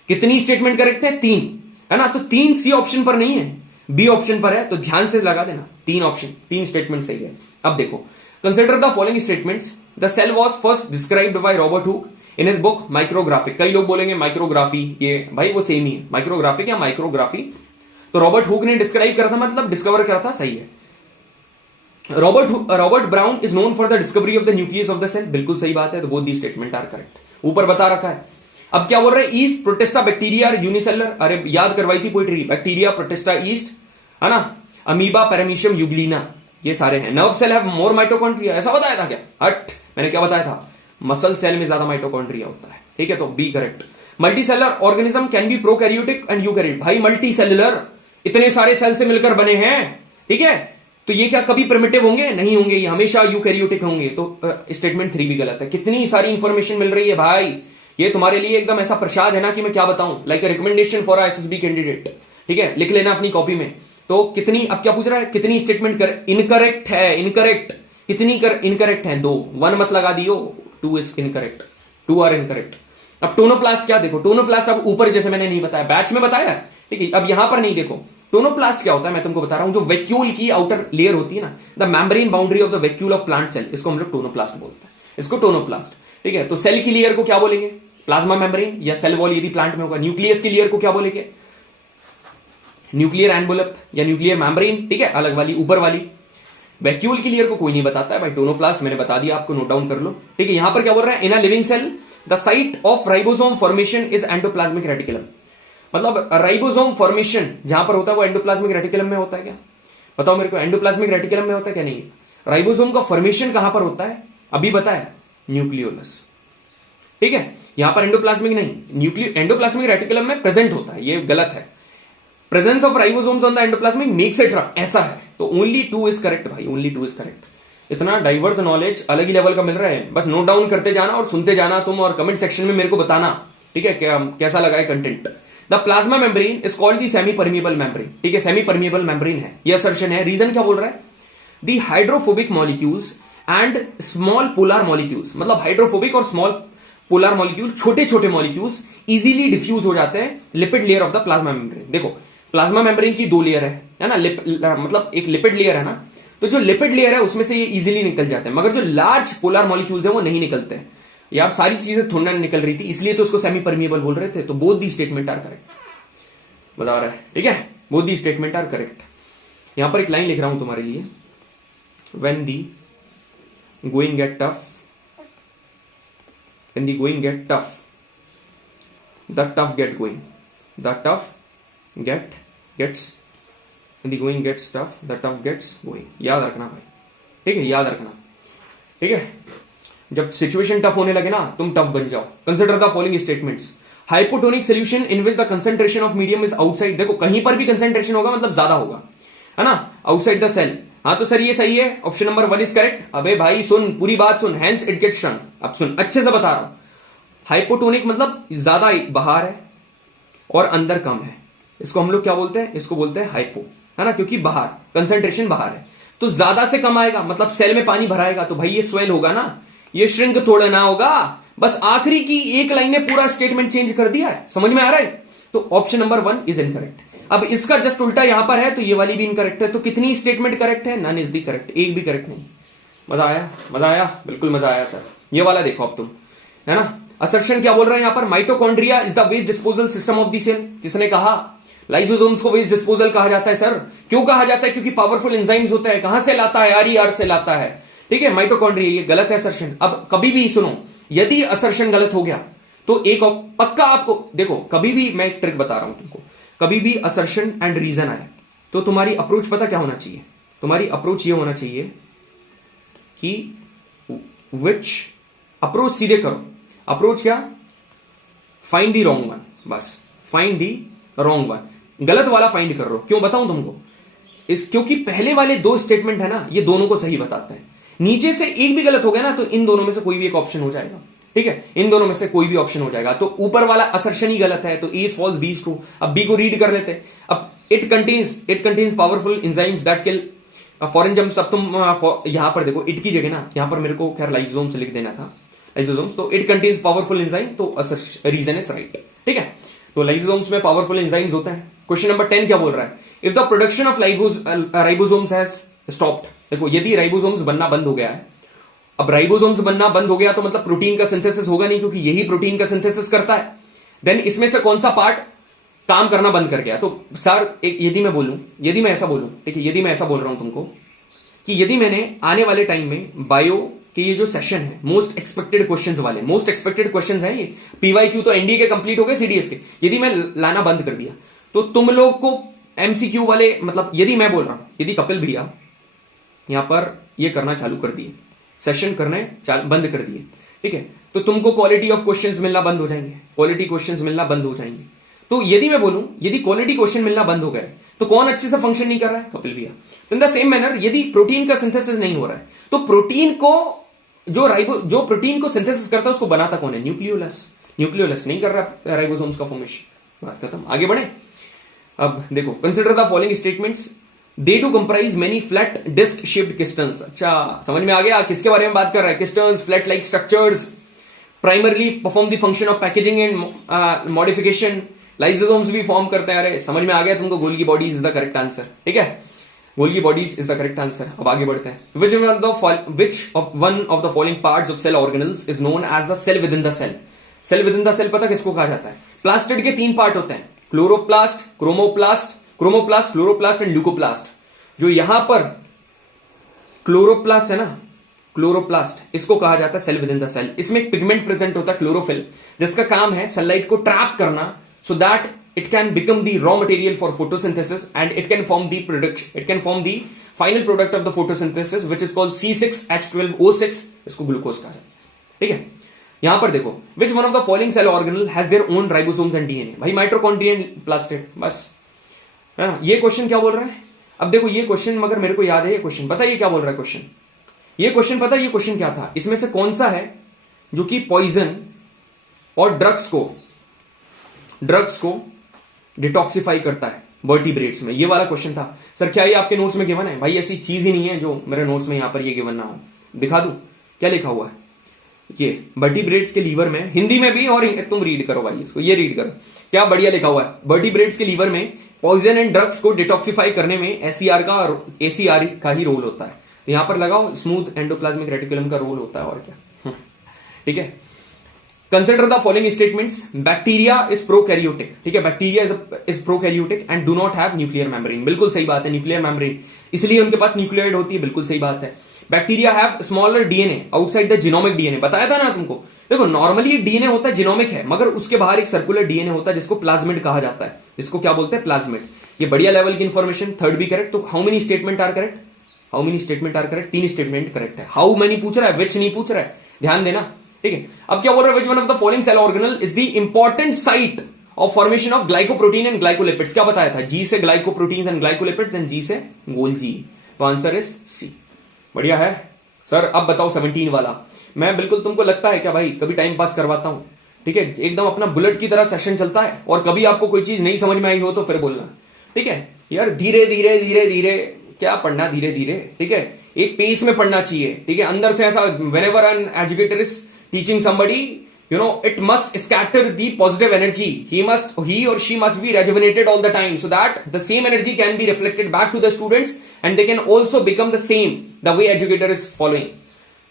कितनी स्टेटमेंट करेक्ट है? 3, है ना। तो 3 सी ऑप्शन पर नहीं है, बी ऑप्शन पर है, तो ध्यान से लगा देना। 3 ऑप्शन, 3 स्टेटमेंट सही है। अब देखो, consider the following statements. The cell was first described by Robert Hooke in his book micrographic. कई लोग बोलेंगे माइक्रोग्राफी, ये भाई वो सेम ही है, माइक्रोग्राफिक या माइक्रोग्राफी। तो रॉबर्ट हुक ने डिस्क्राइब करा था, मतलब डिस्कवर करा था, सही है। Robert Brown is known for the discovery of the nucleus of the cell. बिल्कुल सही बात है। तो both the statement are correct, ऊपर बता रखा है। अब क्या बोल रहे हैं? Yeast protista bacteria unicellular. अरे याद करवाई थी पोइट्री, बैक्टीरिया प्रोटेस्टा ईस्ट, है ना। अमीबा पैरामीशियम यूग्लिना, ये सारे हैं। Nerve cell have more mitochondria, ऐसा बताया था क्या? हट, मैंने क्या बताया था? मसल सेल में ज्यादा माइटोकॉन्ड्रिया होता है, ठीक है। तो B correct. Multi cellular organism can be prokaryotic and eukaryotic. भाई मल्टी सेलुलर इतने सारे सेल से मिलकर बने हैं, ठीक है, तो ये क्या कभी प्रिमिटिव होंगे? नहीं होंगे, ये हमेशा यूकैरियोटिक होंगे। तो स्टेटमेंट 3 भी गलत है। कितनी सारी इंफॉर्मेशन मिल रही है भाई, ये तुम्हारे लिए एकदम ऐसा प्रसाद है ना कि मैं क्या बताऊं, like a recommendation for SSB candidate, ठीक है, लिख लेना अपनी कॉपी में। तो कितनी, अब क्या पूछ रहा है, कितनी स्टेटमेंट इनकरेक्ट है, इनकरेक्ट कितनी इनकरेक्ट है? 2, 1 मत लगा दियो, 2 इज इनकरेक्ट, 2 आर इनकरेक्ट। अब टोनोप्लास्ट क्या, देखो टोनोप्लास्ट अब ऊपर जैसे मैंने नहीं बताया, बैच में बताया, ठीक है, अब यहां पर नहीं। देखो टोनोप्लास्ट क्या होता है, मैं तुमको बता रहा हूं, जो वैक्यूल की आउटर लेयर होती है ना, the membrane boundary of the vacuole of plant cell, इसको हम लोग टोनोप्लास्ट बोलते हैं, इसको टोनोप्लास्ट, ठीक है। तो सेल की लेयर को क्या बोलेंगे? प्लाज्मा मेम्ब्रेन या सेल वॉल यदि प्लांट में होगा। न्यूक्लियस की लेयर को क्या बोलेंगे? न्यूक्लियर एनवेलप या न्यूक्लियर मेम्ब्रेन, ठीक है, अलग वाली, ऊपर वाली। वैक्यूल की लेयर को कोई नहीं बताता है भाई, टोनोप्लास्ट मैंने बता दिया आपको, नोट डाउन कर लो, ठीक है। यहां पर क्या बोल रहा है, in a living cell the site of ribosome formation is endoplasmic reticulum. मतलब राइबोसोम फॉर्मेशन जहां पर होता है वो एंडोप्लाज्मिक रेटिकुलम में होता है क्या? बताओ मेरे को, एंडोप्लाज्मिक रेटिकुलम में होता है क्या? नहीं। राइबोसोम का फॉर्मेशन कहां पर होता है? अभी बताया, न्यूक्लियोलस, ठीक है। यहां पर एंडोप्लाज्मिक नहीं, एंडोप्लाज्मिक रेटिकुलम में प्रेजेंट होता है, ये गलत है। Presence of ribosomes on the endoplasmic makes it rough, ऐसा है। तो ओनली 2 इज करेक्ट भाई, ओनली 2 इज करेक्ट। इतना डाइवर्स नॉलेज अलग ही लेवल का मिल रहा है, बस नोट डाउन करते जाना और सुनते जाना तुम, और कमेंट सेक्शन में मेरे को बताना, ठीक है, कैसा लगा है content. The plasma membrane is called the semi permeable membrane, ठीक है, सेमी परमिएबल मेम्ब्रेन है, ये असर्शन है। रीजन क्या बोल रहा है? The hydrophobic molecules and small polar molecules, मतलब हाइड्रोफोबिक और स्मॉल पोलर मॉलिक्यूल, छोटे छोटे मॉलिक्यूल्स इजीली डिफ्यूज हो जाते हैं lipid layer of the plasma membrane. देखो प्लाज्मा मेम्ब्रेन की 2 लेयर है ना, मतलब एक लिपिड लेयर है ना, तो जो लिपिड लेयर है उसमें से ये इजीली निकल जाते हैं, मगर जो लार्ज पोलर मॉलिक्यूल्स है वो नहीं निकलते हैं। यार सारी चीजें थोड़ा निकल रही थी, इसलिए तो उसको सेमी परमिएबल बोल रहे थे। तो both the statement are correct, बता रहा है, ठीक है, both the statement are correct. यहां पर एक लाइन लिख रहा हूं तुम्हारे लिए, when the going get tough, when the going get tough, the tough get going, the tough gets when the going gets tough, the tough gets going। याद रखना भाई, ठीक है, याद रखना, ठीक है। जब सिचुएशन टफ होने लगे ना, तुम टफ बन जाओ। Consider the following statements, hypotonic solution in which the concentration of medium is outside. देखो कहीं पर भी कंसेंट्रेशन होगा मतलब ज्यादा होगा, है ना, आउटसाइड द सेल। हाँ तो सर ये सही है, ऑप्शन नंबर 1 इज करेक्ट। अबे भाई सुन, पूरी बात सुन, हैंस इट गेट्स श्रंक। अब सुन, अच्छे से बता रहा हूं, हाइपोटोनिक मतलब ज्यादा बाहर है और अंदर कम है, इसको हम लोग क्या बोलते हैं? इसको बोलते हैं हाइपो, है ना, क्योंकि बाहर कंसेंट्रेशन बाहर है। तो ज्यादा से कम आएगा मतलब सेल में पानी भराएगा, तो भाई ये स्वेल होगा ना, ये श्रिंक थोड़ा ना होगा। बस आखिरी की एक लाइन ने पूरा स्टेटमेंट चेंज कर दिया है, समझ में आ रहा है? तो ऑप्शन नंबर 1 इज इनकरेक्ट। अब इसका जस्ट उल्टा यहां पर है, तो ये वाली भी इनकरेक्ट है। तो कितनी स्टेटमेंट करेक्ट है? नन इज दी करेक्ट, एक भी करेक्ट नहीं। मजा आया? मजा आया, बिल्कुल मजा आया सर। ये वाला देखो अब तुम, है ना, असर्शन क्या बोल रहा है यहां पर? Mitochondria is the waste disposal system of the cell. किसने कहा? लाइसोसोम्स को वेस्ट डिस्पोजल कहा जाता है। सर क्यों कहा जाता है? क्योंकि पावरफुल एंजाइम्स होता है। कहां से लाता है? आर से लाता है, ठीक है, माइटोकॉन्ड्रिया। ये गलत है असर्शन। अब कभी भी सुनो, यदि असर्शन गलत हो गया तो एक पक्का आपको, देखो कभी भी मैं एक ट्रिक बता रहा हूं तुमको, कभी भी असर्शन एंड रीजन आए तो तुम्हारी अप्रोच पता क्या होना चाहिए? तुम्हारी अप्रोच ये होना चाहिए कि विच अप्रोच सीधे करो। अप्रोच क्या? फाइंड दी रॉन्ग वन, बस फाइंड दी रॉन्ग वन, गलत वाला फाइंड कर रहे हो। क्यों बताऊं तुमको? क्योंकि पहले वाले 2 स्टेटमेंट है ना, ये दोनों को सही बताते हैं। नीचे से एक भी गलत हो गया ना तो इन दोनों में से कोई भी एक ऑप्शन हो जाएगा, ठीक है, इन दोनों में से कोई भी ऑप्शन हो जाएगा। तो ऊपर वाला असर्शन ही गलत है, तो A is false, B is true. अब बी को रीड कर लेते हैं। अब it contains powerful enzymes that kill foreign germs. अब तुम यहां पर देखो, इट की जगह ना यहां पर मेरे को खैर लाइसोसोम्स लिख देना था, लाइसोसोम्स। तो इट कंटेन्स पावरफुल एंजाइम, तो रीजन इज राइट, ठीक है। तो लाइसोसोम्स में पावरफुल एंजाइम्स होते हैं। क्वेश्चन नंबर 10 क्या बोल रहा है? If the production of ribosomes has stopped. देखो यदि राइबोसोम्स बनना बंद हो गया है, अब राइबोसोम्स बनना बंद हो गया तो मतलब प्रोटीन का सिंथेसिस होगा नहीं, क्योंकि यही प्रोटीन का सिंथेसिस करता है। देन इसमें से कौन सा पार्ट काम करना बंद कर गया? तो सर यदि मैं बोलूं, यदि मैं ऐसा बोलूं, ठीक है, यदि मैं ऐसा बोल रहा हूं तुमको कि यदि मैंने आने वाले टाइम में बायो के ये जो सेशन है, मोस्ट एक्सपेक्टेड क्वेश्चंस वाले, मोस्ट एक्सपेक्टेड क्वेश्चंस हैं ये, पीवाईक्यू तो एनडीए के कंप्लीट हो गए, सीडीएस के, यदि मैं लाना बंद कर दिया तो तुम लोग को एमसीक्यू वाले, मतलब यदि मैं बोल रहा हूं, यदि कपिल भैया यहां पर ये करना चालू कर दिए, सेशन करने बंद कर दिए, ठीक है, तो तुमको क्वालिटी ऑफ क्वेश्चंस मिलना बंद हो जाएंगे, क्वालिटी क्वेश्चंस मिलना बंद हो जाएंगे। तो यदि मैं बोलूं यदि क्वालिटी क्वेश्चन मिलना बंद हो गए तो कौन अच्छे से फंक्शन नहीं कर रहा है? कपिल भैया। इन द सेम मैनर यदि प्रोटीन का सिंथेसिस नहीं हो रहा है तो प्रोटीन को जो प्रोटीन को सिंथेसिस करता है उसको बनाता कौन है? न्यूक्लियोलस। न्यूक्लियोलस नहीं कर रहा राइबोसोम्स का फॉर्मेशन। बात खत्म, आगे बढ़े। अब देखो, consider the following statements, they do comprise many flat disc shaped crystals. अच्छा, समझ में आ गया किसके बारे में बात कर रहा है? Crystals, flat like structures, primarily perform the function of packaging and modification. Lysosomes भी फॉर्म करते हैं। अरे समझ में आ गया तुमको, Golgi bodies is the correct answer. ठीक है, Golgi bodies is the correct answer. अब आगे बढ़ते हैं। Which one of the following parts of cell organelles is known as the cell within the cell. Cell within the cell पता किसको कहा जाता है? प्लास्टिड के 3 पार्ट होते हैं, chloroplast, chromoplast, fluoroplast and leucoplast. जो यहां पर क्लोरोप्लास्ट है ना, क्लोरोप्लास्ट, इसको कहा जाता है cell within the cell. इसमें एक पिगमेंट प्रेजेंट होता है क्लोरोफिल, जिसका काम है सनलाइट को ट्रैप करना so that it can become the raw material for photosynthesis and it can form the final product of the photosynthesis which is called C6H12O6। इसको ग्लूकोज कहा जाता है। ठीक है, यहां पर देखो, which one of the following cell organelle has their own ribosomes and DNA? भाई माइटोकॉन्ड्रिया एंड प्लास्टिड, बस है ना। ये क्वेश्चन क्या बोल रहा है? अब देखो ये क्वेश्चन, मगर मेरे को याद है ये क्वेश्चन, बताइए क्या बोल रहा है क्वेश्चन? ये क्वेश्चन पता है ये क्वेश्चन क्या था? इसमें से कौन सा है जो कि पॉइजन और ड्रग्स को डिटॉक्सिफाई करता है वर्टिब्रेट्स में? ये वाला क्वेश्चन था। सर क्या ये आपके नोट्स में गिवन है? भाई ऐसी चीज ही नहीं है जो मेरे नोट्स में यहां पर ये गिवन ना हो। दिखा दूं क्या लिखा हुआ है? ये वर्टिब्रेट्स के लीवर में, हिंदी में भी, और तुम रीड करो भाई इसको, ये रीड करो क्या बढ़िया लिखा हुआ है। वर्टिब्रेट्स के लीवर में पॉइजन एंड ड्रग्स को डिटॉक्सिफाई करने में एसीआर का ही रोल होता है। तो यहां पर लगाओ, स्मूथ एंडोप्लाज्मिक रेटिकुलम का रोल होता है, और क्या। ठीक है, consider the following statements, bacteria is prokaryotic. ठीक है, bacteria is prokaryotic and do not have nuclear membrane. बिल्कुल सही बात है, न्यूक्लियर मेम्ब्रेन, इसलिए उनके पास न्यूक्लियोइड होती है। बिल्कुल सही बात है। Bacteria have smaller DNA outside the genomic DNA. बताया था ना तुमको। देखो नॉर्मली डीएनए होता है जीनोमिक है, मगर उसके बाहर एक सर्कुलर डीएनए होता है जिसको प्लाज्मिड कहा जाता है। जिसको क्या बोलते हैं? प्लाज्मिड। ये बढ़िया लेवल की इंफॉर्मेशन। थर्ड भी करेक्ट। तो how many statement are correct? 3 statement correct है। हाउ मेनी पूछ रहा है, विच नहीं पूछ रहा है, ध्यान देना। ठीक है, अब क्या बोल रहा है? Which one of the following cell organelle is the important site of formation of glycoprotein and glycolipids? क्या बताया था? जी से glycoproteins and glycolipids and G से गोल्जी। तो आंसर इज सी। बढ़िया है सर। अब बताओ 17 वाला। मैं बिल्कुल, तुमको लगता है क्या भाई कभी टाइम पास करवाता हूं? ठीक है, एकदम अपना बुलेट की तरह सेशन चलता है, और कभी आपको कोई चीज नहीं समझ में आई हो तो फिर बोलना। ठीक है यार, धीरे धीरे धीरे धीरे क्या पढ़ना, धीरे धीरे। ठीक है, एक पेस में पढ़ना चाहिए। ठीक है, अंदर से ऐसा, whenever an educator is teaching somebody, it must scatter the positive energy. He or she must be rejuvenated all the time, so that the same energy can be reflected back to the students and they can also become the same the way educator is following.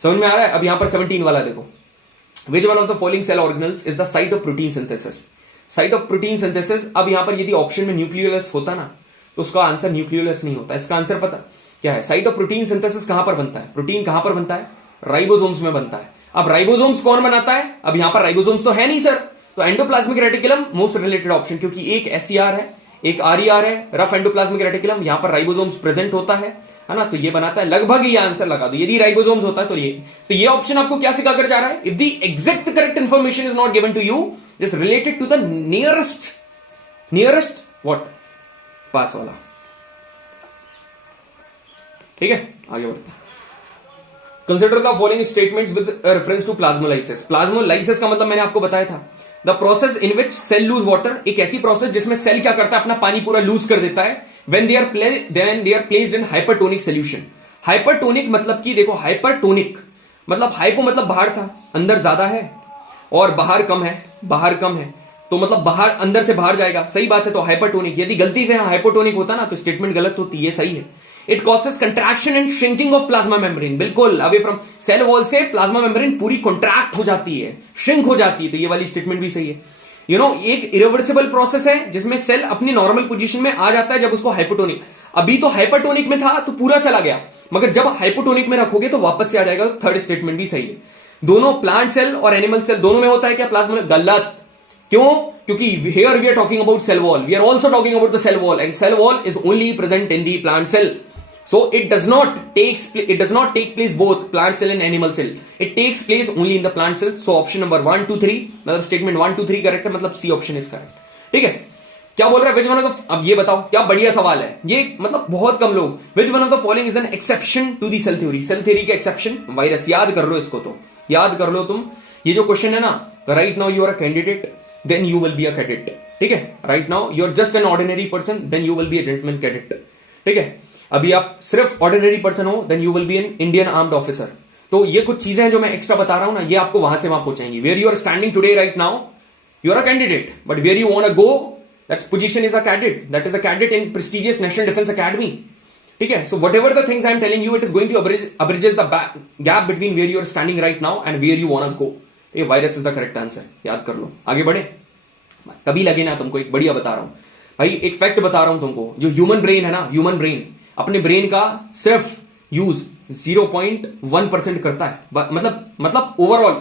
समझ में आ रहा है? अब यहां पर 17 वाला देखो, which one of the following cell organelles is the site of protein synthesis? Site of protein synthesis। अब यहां पर यदि ऑप्शन में न्यूक्लियोलस होता ना तो उसका आंसर न्यूक्लियोलस नहीं होता। इसका आंसर पता क्या है? साइट ऑफ प्रोटीन सिंथेसिस कहां पर बनता है? प्रोटीन कहां पर बनता है? राइबोसोम्स में बनता है। अब राइबोसोम्स कौन बनाता है? अब यहां पर राइबोसोम्स तो है नहीं सर, तो endoplasmic reticulum most related option, क्योंकि एक एससीआर है एक आरईआर है, रफ एंडोप्लाज्मिक रेटिकुलम, यहां पर राइबोसोम्स प्रेजेंट होता है ना, तो ये बनाता है। लगभग ये आंसर लगा दो, यदि राइबोसोम्स होता है तो ये ऑप्शन आपको क्या सिखाकर जा रहा है? If the exact correct information is not given to you, just related to the nearest what पास वाला। ठीक है, आगे बढ़ते हैं। Consider the following statements with reference to plasmolysis. Plasmolysis का मतलब मैंने आपको बताया था, the process in which cell lose water, एक ऐसी प्रोसेस जिसमें सेल क्या करता है? अपना पानी पूरा लूज कर देता है when they are placed in hypertonic solution। Hypertonic मतलब कि देखो, हाइपरटोनिक मतलब हाइपो मतलब बाहर था, अंदर ज्यादा है, और बाहर कम है, तो मतलब बाहर अंदर से बाहर जाएगा। सही बात है, तो हाइपरटोनिक। यदि गलती से हाइपोटोनिक होता ना तो स्टेटमेंट गलत होती, ये सही है। It causes contraction and shrinking of plasma membrane. बिल्कुल, अवे फ्रॉम सेल वॉल से प्लाज्मा मेम्ब्रेन पूरी कॉन्ट्रैक्ट हो जाती है, श्रिंक हो जाती है, तो ये वाली स्टेटमेंट भी सही है। एक इरिवर्सिबल प्रोसेस है जिसमें सेल अपनी नॉर्मल पोजीशन में आ जाता है जब उसको हाइपोटोनिक, अभी तो हाइपरटोनिक में था तो पूरा चला गया, मगर जब हाइपोटोनिक में रखोगे तो वापस से आ जाएगा। थर्ड स्टेटमेंट भी सही है। दोनों प्लांट सेल और एनिमल सेल दोनों में होता है क्या प्लाज्मा? गलत। क्यों? क्योंकि here we are talking about cell wall, we are also talking about the cell wall, and cell wall is only present in the plant cell. So it does not take place both plant cell and animal cell. It takes place only in the plant cell. So option number 1, 2, 3 मतलब statement 1, 2, 3 correct है, मतलब C option is correct. ठीक है, क्या बोल रहा है which one of the, अब ये बताओ, क्या बढ़िया सवाल है ये, मतलब बहुत कम लोग. Which one of the following is an exception to the cell theory. Cell theory का एक्सेप्शन वायरस. याद कर लो इसको, तो याद कर लो तुम. ये जो क्वेश्चन है ना, right now you are a candidate then you will be a cadet. ठीक है, right now you are just an ordinary person then you will be a gentleman cadet. ठीक है, अभी आप सिर्फ ऑर्डिनरी पर्सन हो then you will be an Indian armed officer. तो ये कुछ चीजें हैं जो मैं एक्स्ट्रा बता रहा हूं ना, ये आपको वहां से वहां पहुंचाएंगी. Where you are standing today right now, you are a candidate, but where you want to go, that position is a cadet. That is a cadet in prestigious national defence academy. ठीक है, so whatever the things I am telling you, it is going to abridges the gap between where you are standing right now and where you want to go. ये virus is the correct answer. याद कर लो. आगे बढ़े. कभी लगे ना तुमको, एक बढ़िया बता रहा हूं भाई, एक फैक्ट बता रहा हूं तुमको. जो ह्यूमन ब्रेन है ना, ह्यूमन ब्रेन अपने ब्रेन का सिर्फ यूज 0.1% करता है. मतलब ओवरऑल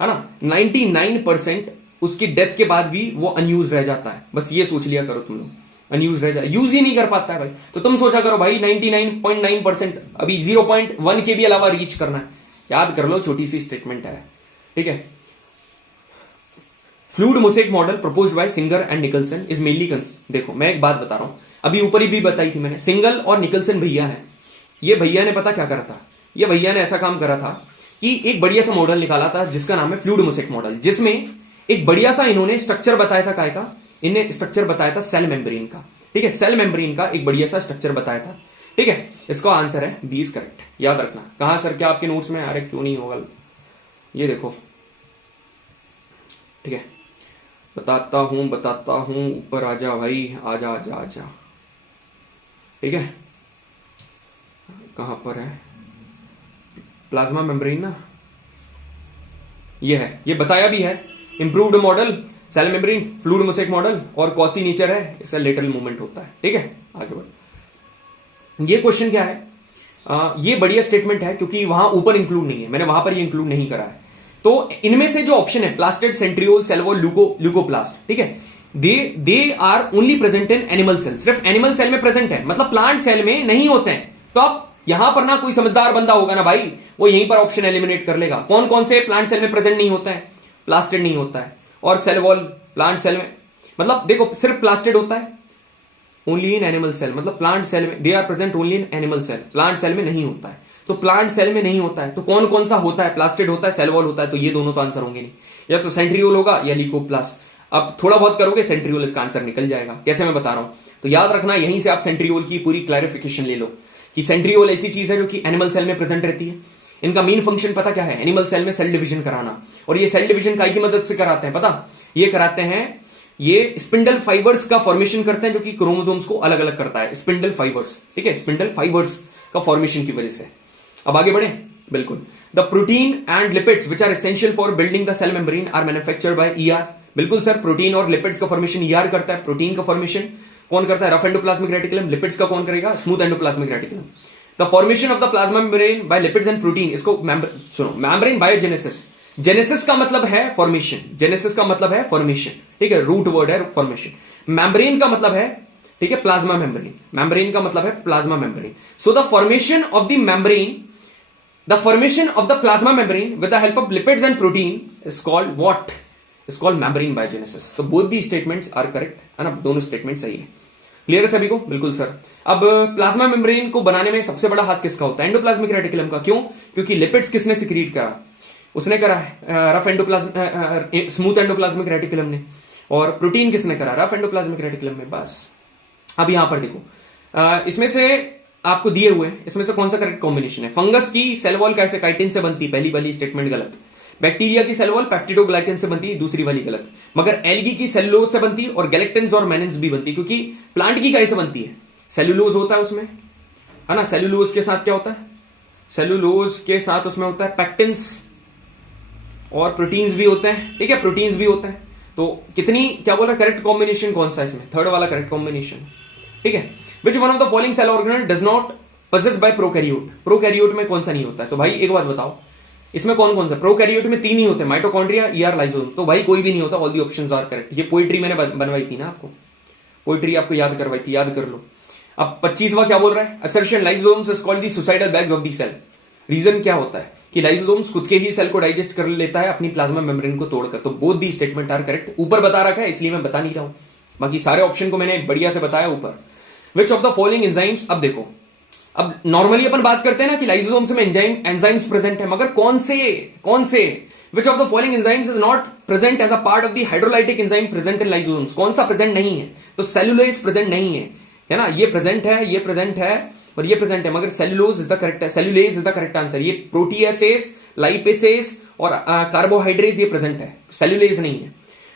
है ना, 99% उसकी डेथ के बाद भी वो अनयूज रह जाता है. बस ये सोच लिया करो तुम लोग, अनयूज रह जाए, यूज ही नहीं कर पाता है भाई. तो तुम सोचा करो भाई 99.9% अभी 0.1 के भी अलावा रीच करना है. याद कर लो, छोटी सी स्टेटमेंट है. ठीक है, fluid mosaic model proposed by Singer and Nicolson is mainly. देखो मैं एक बात बता रहा हूं, अभी ऊपर ही भी बताई थी मैंने. सिंगल और निकलसन भैया है. ये भैया ने पता क्या करा था, ये भैया ने ऐसा काम करा था कि एक बढ़िया सा मॉडल निकाला था जिसका नाम है फ्लूइड मोसेक मॉडल, जिसमें एक बढ़िया सा इन्होंने स्ट्रक्चर बताया था. काय का? इन्हें स्ट्रक्चर बताया था सेल मेम्ब्रेन का. ठीक है, सेल मेम्ब्रेन का एक बढ़िया सा स्ट्रक्चर बताया था. ठीक है, इसका आंसर है बी इज करेक्ट. याद रखना. कहां सर, क्या आपके नोट्स में? अरे क्यों नहीं होगा, ये देखो. ठीक है, बताता हूं, ऊपर आजा भाई, आजा आजा आजा. ठीक है, कहां पर है प्लाज्मा मेम्ब्रेन ना, ये है, ये बताया भी है. Improved model cell membrane, fluid mosaic model, और कॉसी नेचर है, इसका लेटरल मूवमेंट होता है. ठीक है, आगे बढ़. ये क्वेश्चन क्या है, ये बढ़िया स्टेटमेंट है क्योंकि वहां ऊपर इंक्लूड नहीं है, मैंने वहां पर ये इंक्लूड नहीं करा है. तो इनमें से जो ऑप्शन है प्लास्टिड, सेंट्रियोल, सेलवोल, ल्यूकोप्लास्ट. ठीक है, they are only present in animal cell. सिर्फ एनिमल सेल में प्रेजेंट है, मतलब प्लांट सेल में नहीं होते हैं. तो अब यहां पर ना कोई समझदार बंदा होगा ना भाई, वो यहीं पर ऑप्शन एलिमिनेट कर लेगा. कौन कौन से प्लांट सेल में प्रेजेंट नहीं होता है? प्लास्टिड नहीं होता है, और सेलवॉल प्लांट सेल में, मतलब देखो सिर्फ प्लास्टिड होता है ओनली इन एनिमल सेल, मतलब प्लांट सेल में they are present only in animal cell, plant cell में नहीं होता है. तो प्लांट सेल में नहीं होता है, तो कौन कौन सा होता है? प्लास्टिड होता है, सेलवॉल होता है. तो ये दोनों तो आंसर होंगे नहीं, या तो सेंट्रियोल होगा या ल्यूकोप्लास्ट. अब थोड़ा बहुत करोगे सेंट्रियोल, इसका आंसर निकल जाएगा. कैसे मैं बता रहा हूं, तो याद रखना, यहीं से आप सेंट्रियोल की पूरी क्लैरिफिकेशन ले लो कि सेंट्रियोल ऐसी चीज है जो कि एनिमल सेल में प्रेजेंट रहती है. इनका मेन फंक्शन पता क्या है? एनिमल सेल में सेल डिवीजन कराना. और ये सेल डिवीजन काय की मदद से कराते हैं पता? ये कराते हैं, ये स्पिंडल फाइबर्स का फॉर्मेशन करते हैं जो कि क्रोमोसोम्स को अलग अलग करता है. Spindle fibres. ठीक है, स्पिंडल फाइबर्स का फॉर्मेशन की वजह से. अब आगे बढ़े. बिल्कुल. The protein and lipids which are essential for building the cell membrane are manufactured by ER. बिल्कुल सर, प्रोटीन और लिपिड्स का फॉर्मेशन ईआर करता है. प्रोटीन का फॉर्मेशन कौन करता है? Rough endoplasmic reticulum. लिपिड्स का कौन करेगा? Smooth endoplasmic reticulum. The formation of the plasma membrane by lipids and protein, इसको सुनो, मेम्ब्रेन बायोजेनेसिस. जेनेसिस का मतलब है फॉर्मेशन, जेनेसिस का मतलब है फॉर्मेशन. ठीक है, रूट वर्ड है फॉर्मेशन. मेम्ब्रेन का मतलब है, ठीक है, प्लाज्मा मेम्ब्रेन. मेम्ब्रेन का मतलब है plasma membrane. So the formation of the membrane, the formation of the plasma membrane with the help of lipids and protein is called what? Is called membrane biogenesis. तो both the statements are correct, है ना, दोनों statement सही है. Clear है सभी को? बिल्कुल सर. अब प्लाज्मा मेम्ब्रेन को बनाने में सबसे बड़ा हाथ किसका होता है? एंडोप्लाज्मिक रेटिकुलम का. क्यों? क्योंकि लिपिड्स किसने सिक्रीट करा? उसने करा है rough endoplasm, smooth endoplasmic reticulum ने. और प्रोटीन किसने करा? रफ एंडोप्लाज्मिक रेटिकुलम में. बस. अब यहां पर देखो, इसमें से आपको दिए हुए, इसमें से कौन सा करेक्ट कॉम्बिनेशन है? फंगस की सेल वॉल कैसे? काइटिन से बनती, पहली वाली स्टेटमेंट गलत. बैक्टीरिया की सेल वॉल पेप्टिडोग्लाइकन से बनती, दूसरी वाली गलत. मगर एल्गी की सेलुलोज से बनती और गैलेक्टिन्स और मैनिन्स भी बनती, क्योंकि प्लांट की कैसे बनती है? सेलुलोज होता है उसमें, है ना. सेलुलोज के साथ क्या होता है? सेलुलोज के साथ उसमें होता है पैक्टिन्स और प्रोटीन्स भी होते हैं. ठीक है, प्रोटीन्स भी होते हैं. तो कितनी, क्या बोल रहा है, करेक्ट कॉम्बिनेशन कौन सा इसमें? थर्ड वाला करेक्ट कॉम्बिनेशन. ठीक है. Which one of the following cell organelle does not possessed by prokaryote? Prokaryote में कौन सा नहीं होता है? तो भाई एक बात बताओ, इसमें कौन कौन सा? प्रोकैरियोट में 3 ही होते हैं, माइटोकॉन्ड्रिया, ईआर, लाइसोसोम. तो भाई कोई भी नहीं होता. All the options are correct. ये पोइट्री मैंने बनवाई थी ना आपको, पोइट्री आपको याद करवाई थी, याद कर लो. अब 25वां क्या बोल रहा है, assertion lysosomes is called the suicidal bags of the cell. Reason क्या होता है कि लाइसोसोम्स खुद के ही सेल को डाइजेस्ट कर लेता है अपनी प्लाज्मा मेम्ब्रेन को तोड़कर। तो both the statement are correct. ऊपर बता रखा है इसलिए मैं बता नहीं रहा हूं, बाकी सारे ऑप्शन को मैंने बढ़िया से बताया ऊपर। विच ऑफ द फॉलोइंग एंजाइम्स, अब देखो, अब नॉर्मली अपन बात करते हैं ना कि लाइसोसोम्स में एंजाइम्स प्रेजेंट है, मगर कौन से which of the following enzymes is not present as a part of the hydrolytic enzyme present in lysosomes. कौन सा प्रेजेंट नहीं है, तो सेलुलोज प्रेजेंट नहीं है ना, ये प्रेजेंट है, ये प्रेजेंट है और ये प्रेजेंट है, मगर cellulose is the correct, cellulase is the correct answer. ये प्रोटीएसेस, लाइपेसेस और कार्बोहाइड्रेट ये प्रेजेंट है, सेलुलेज नहीं है।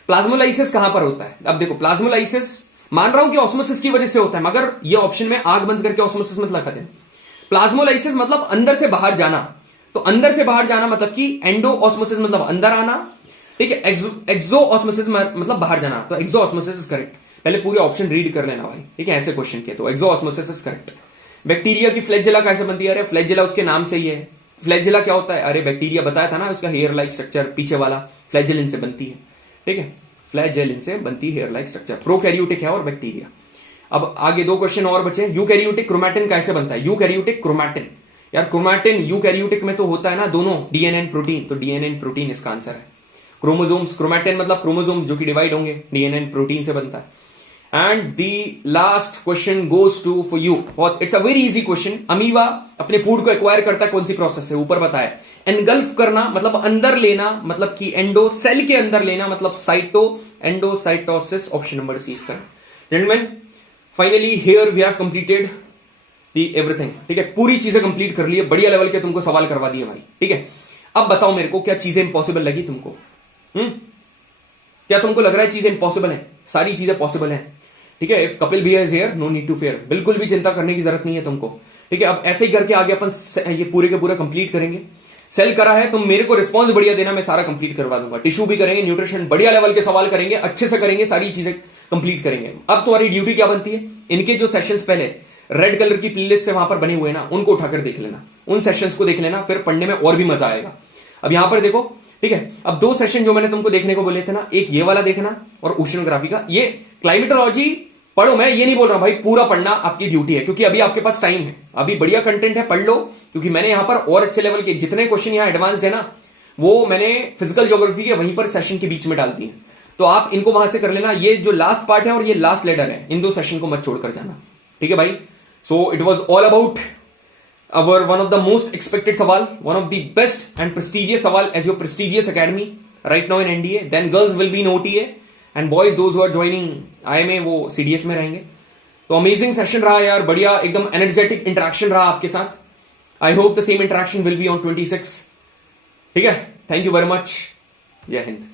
प्लाज्मोलाइसिस कहां पर होता है, अब देखो प्लाज्मोलाइसिस मान रहा हूं कि ऑस्मोसिस की वजह से होता है, मगर ये ऑप्शन में आग बंद करके ऑस्मोसिस मत लगा दें। प्लाज्मोलाइसिस मतलब अंदर से बाहर जाना, तो अंदर से बाहर जाना मतलब कि एंडो ऑस्मोसिस मतलब अंदर आना, ठीक है। एक्सो ऑस्मोसिस मतलब बाहर जाना, तो एक्सो ऑस्मोसिस इज करेक्ट। पहले पूरे ऑप्शन रीड कर लेना भाई, ठीक है, ऐसे क्वेश्चन के, तो एक्सो ऑस्मोसिस इज करेक्ट। बैक्टीरिया की फ्लैजेला कैसे बनती है, अरे फ्लैजेला उसके नाम से ही है। फ्लैजेला क्या होता है, अरे बैक्टीरिया बताया था ना, उसका हेयर लाइक स्ट्रक्चर पीछे वाला फ्लैजेलिन से बनती है, ठीक है, फ्लैजेलिन से बनती है हेयर लाइक स्ट्रक्चर। प्रोकैरियोटिक है और बैक्टीरिया। अब आगे दो क्वेश्चन और बचे। यूकैरियोटिक क्रोमैटिन कैसे बनता है, यूकैरियोटिक क्रोमैटिन, यार क्रोमैटिन यूकैरियोटिक में तो होता है ना दोनों, डीएनए एंड प्रोटीन, तो डीएनए एंड प्रोटीन इसका आंसर है। क्रोमोसोम्स, क्रोमैटिन मतलब क्रोमोसोम जो कि डिवाइड होंगे, डीएनए एंड प्रोटीन से बनता है। And the last question goes to for you, बहुत it's a very easy question. Amoeba अपने फूड को एक्वायर करता है कौन सी प्रोसेस से, ऊपर बताया। एनगल्फ करना मतलब अंदर लेना, मतलब कि एंडो सेल के अंदर लेना, मतलब cyto endocytosis, option number C इसका। Gentleman finally here we have completed the everything, ठीक है, पूरी चीजें कंप्लीट कर ली है, बढ़िया लेवल के तुमको सवाल करवा दिए भाई, ठीक है। अब बताओ मेरे को क्या चीजें इंपॉसिबल लगी तुमको, क्या तुमको लग रहा है चीजें इंपॉसिबल है? सारी चीजें पॉसिबल है, ठीक है। इफ कपिल भैया is here, no need to fear, बिल्कुल भी चिंता करने की जरूरत नहीं है तुमको, ठीक है। अब ऐसे ही करके आगे अपन ये पूरे के पूरा कंप्लीट करेंगे। सेल करा है, तुम मेरे को रिस्पॉन्स बढ़िया देना, मैं सारा कंप्लीट करवा दूंगा। टिश्यू भी करेंगे, न्यूट्रिशन बढ़िया लेवल के सवाल करेंगे, अच्छे से करेंगे, सारी चीजें कंप्लीट करेंगे। अब तुम्हारी ड्यूटी क्या बनती है, इनके जो सेशंस पहले रेड कलर की प्लेलिस्ट से वहां पर बने हुए ना, उनको उठाकर देख लेना, उन सेशंस को देख लेना, फिर पढ़ने में और भी मजा आएगा। अब यहां पर देखो, ठीक है, अब दो सेशन जो मैंने तुमको देखने को बोले थे ना, एक ये वाला देखना और ओशनोग्राफी का। ये क्लाइमेटोलॉजी पढ़ो, मैं ये नहीं बोल रहा भाई पूरा पढ़ना आपकी ड्यूटी है, क्योंकि अभी आपके पास टाइम है, अभी बढ़िया कंटेंट है, पढ़ लो। क्योंकि मैंने यहां पर और अच्छे लेवल के जितने क्वेश्चन यहां एडवांस्ड है ना, वो मैंने फिजिकल ज्योग्राफी के वहीं पर सेशन के बीच में डाल दिए, तो आप इनको वहां से कर लेना। ये जो लास्ट पार्ट है और ये लास्ट लेटर है, इन दो सेशन को मत छोड़कर जाना, ठीक है भाई। So it was all about our one of the most expected सवाल, one of the best and prestigious सवाल as your prestigious academy right now in NDA. Then girls will be in OTA and boys those who are joining IMA वो CDS में रहेंगे। तो amazing session रहा यार, बढ़िया एकदम एनर्जेटिक इंटरेक्शन रहा आपके साथ। I hope the same interaction will be on 26, ठीक है। थैंक यू वेरी मच, जय हिंद।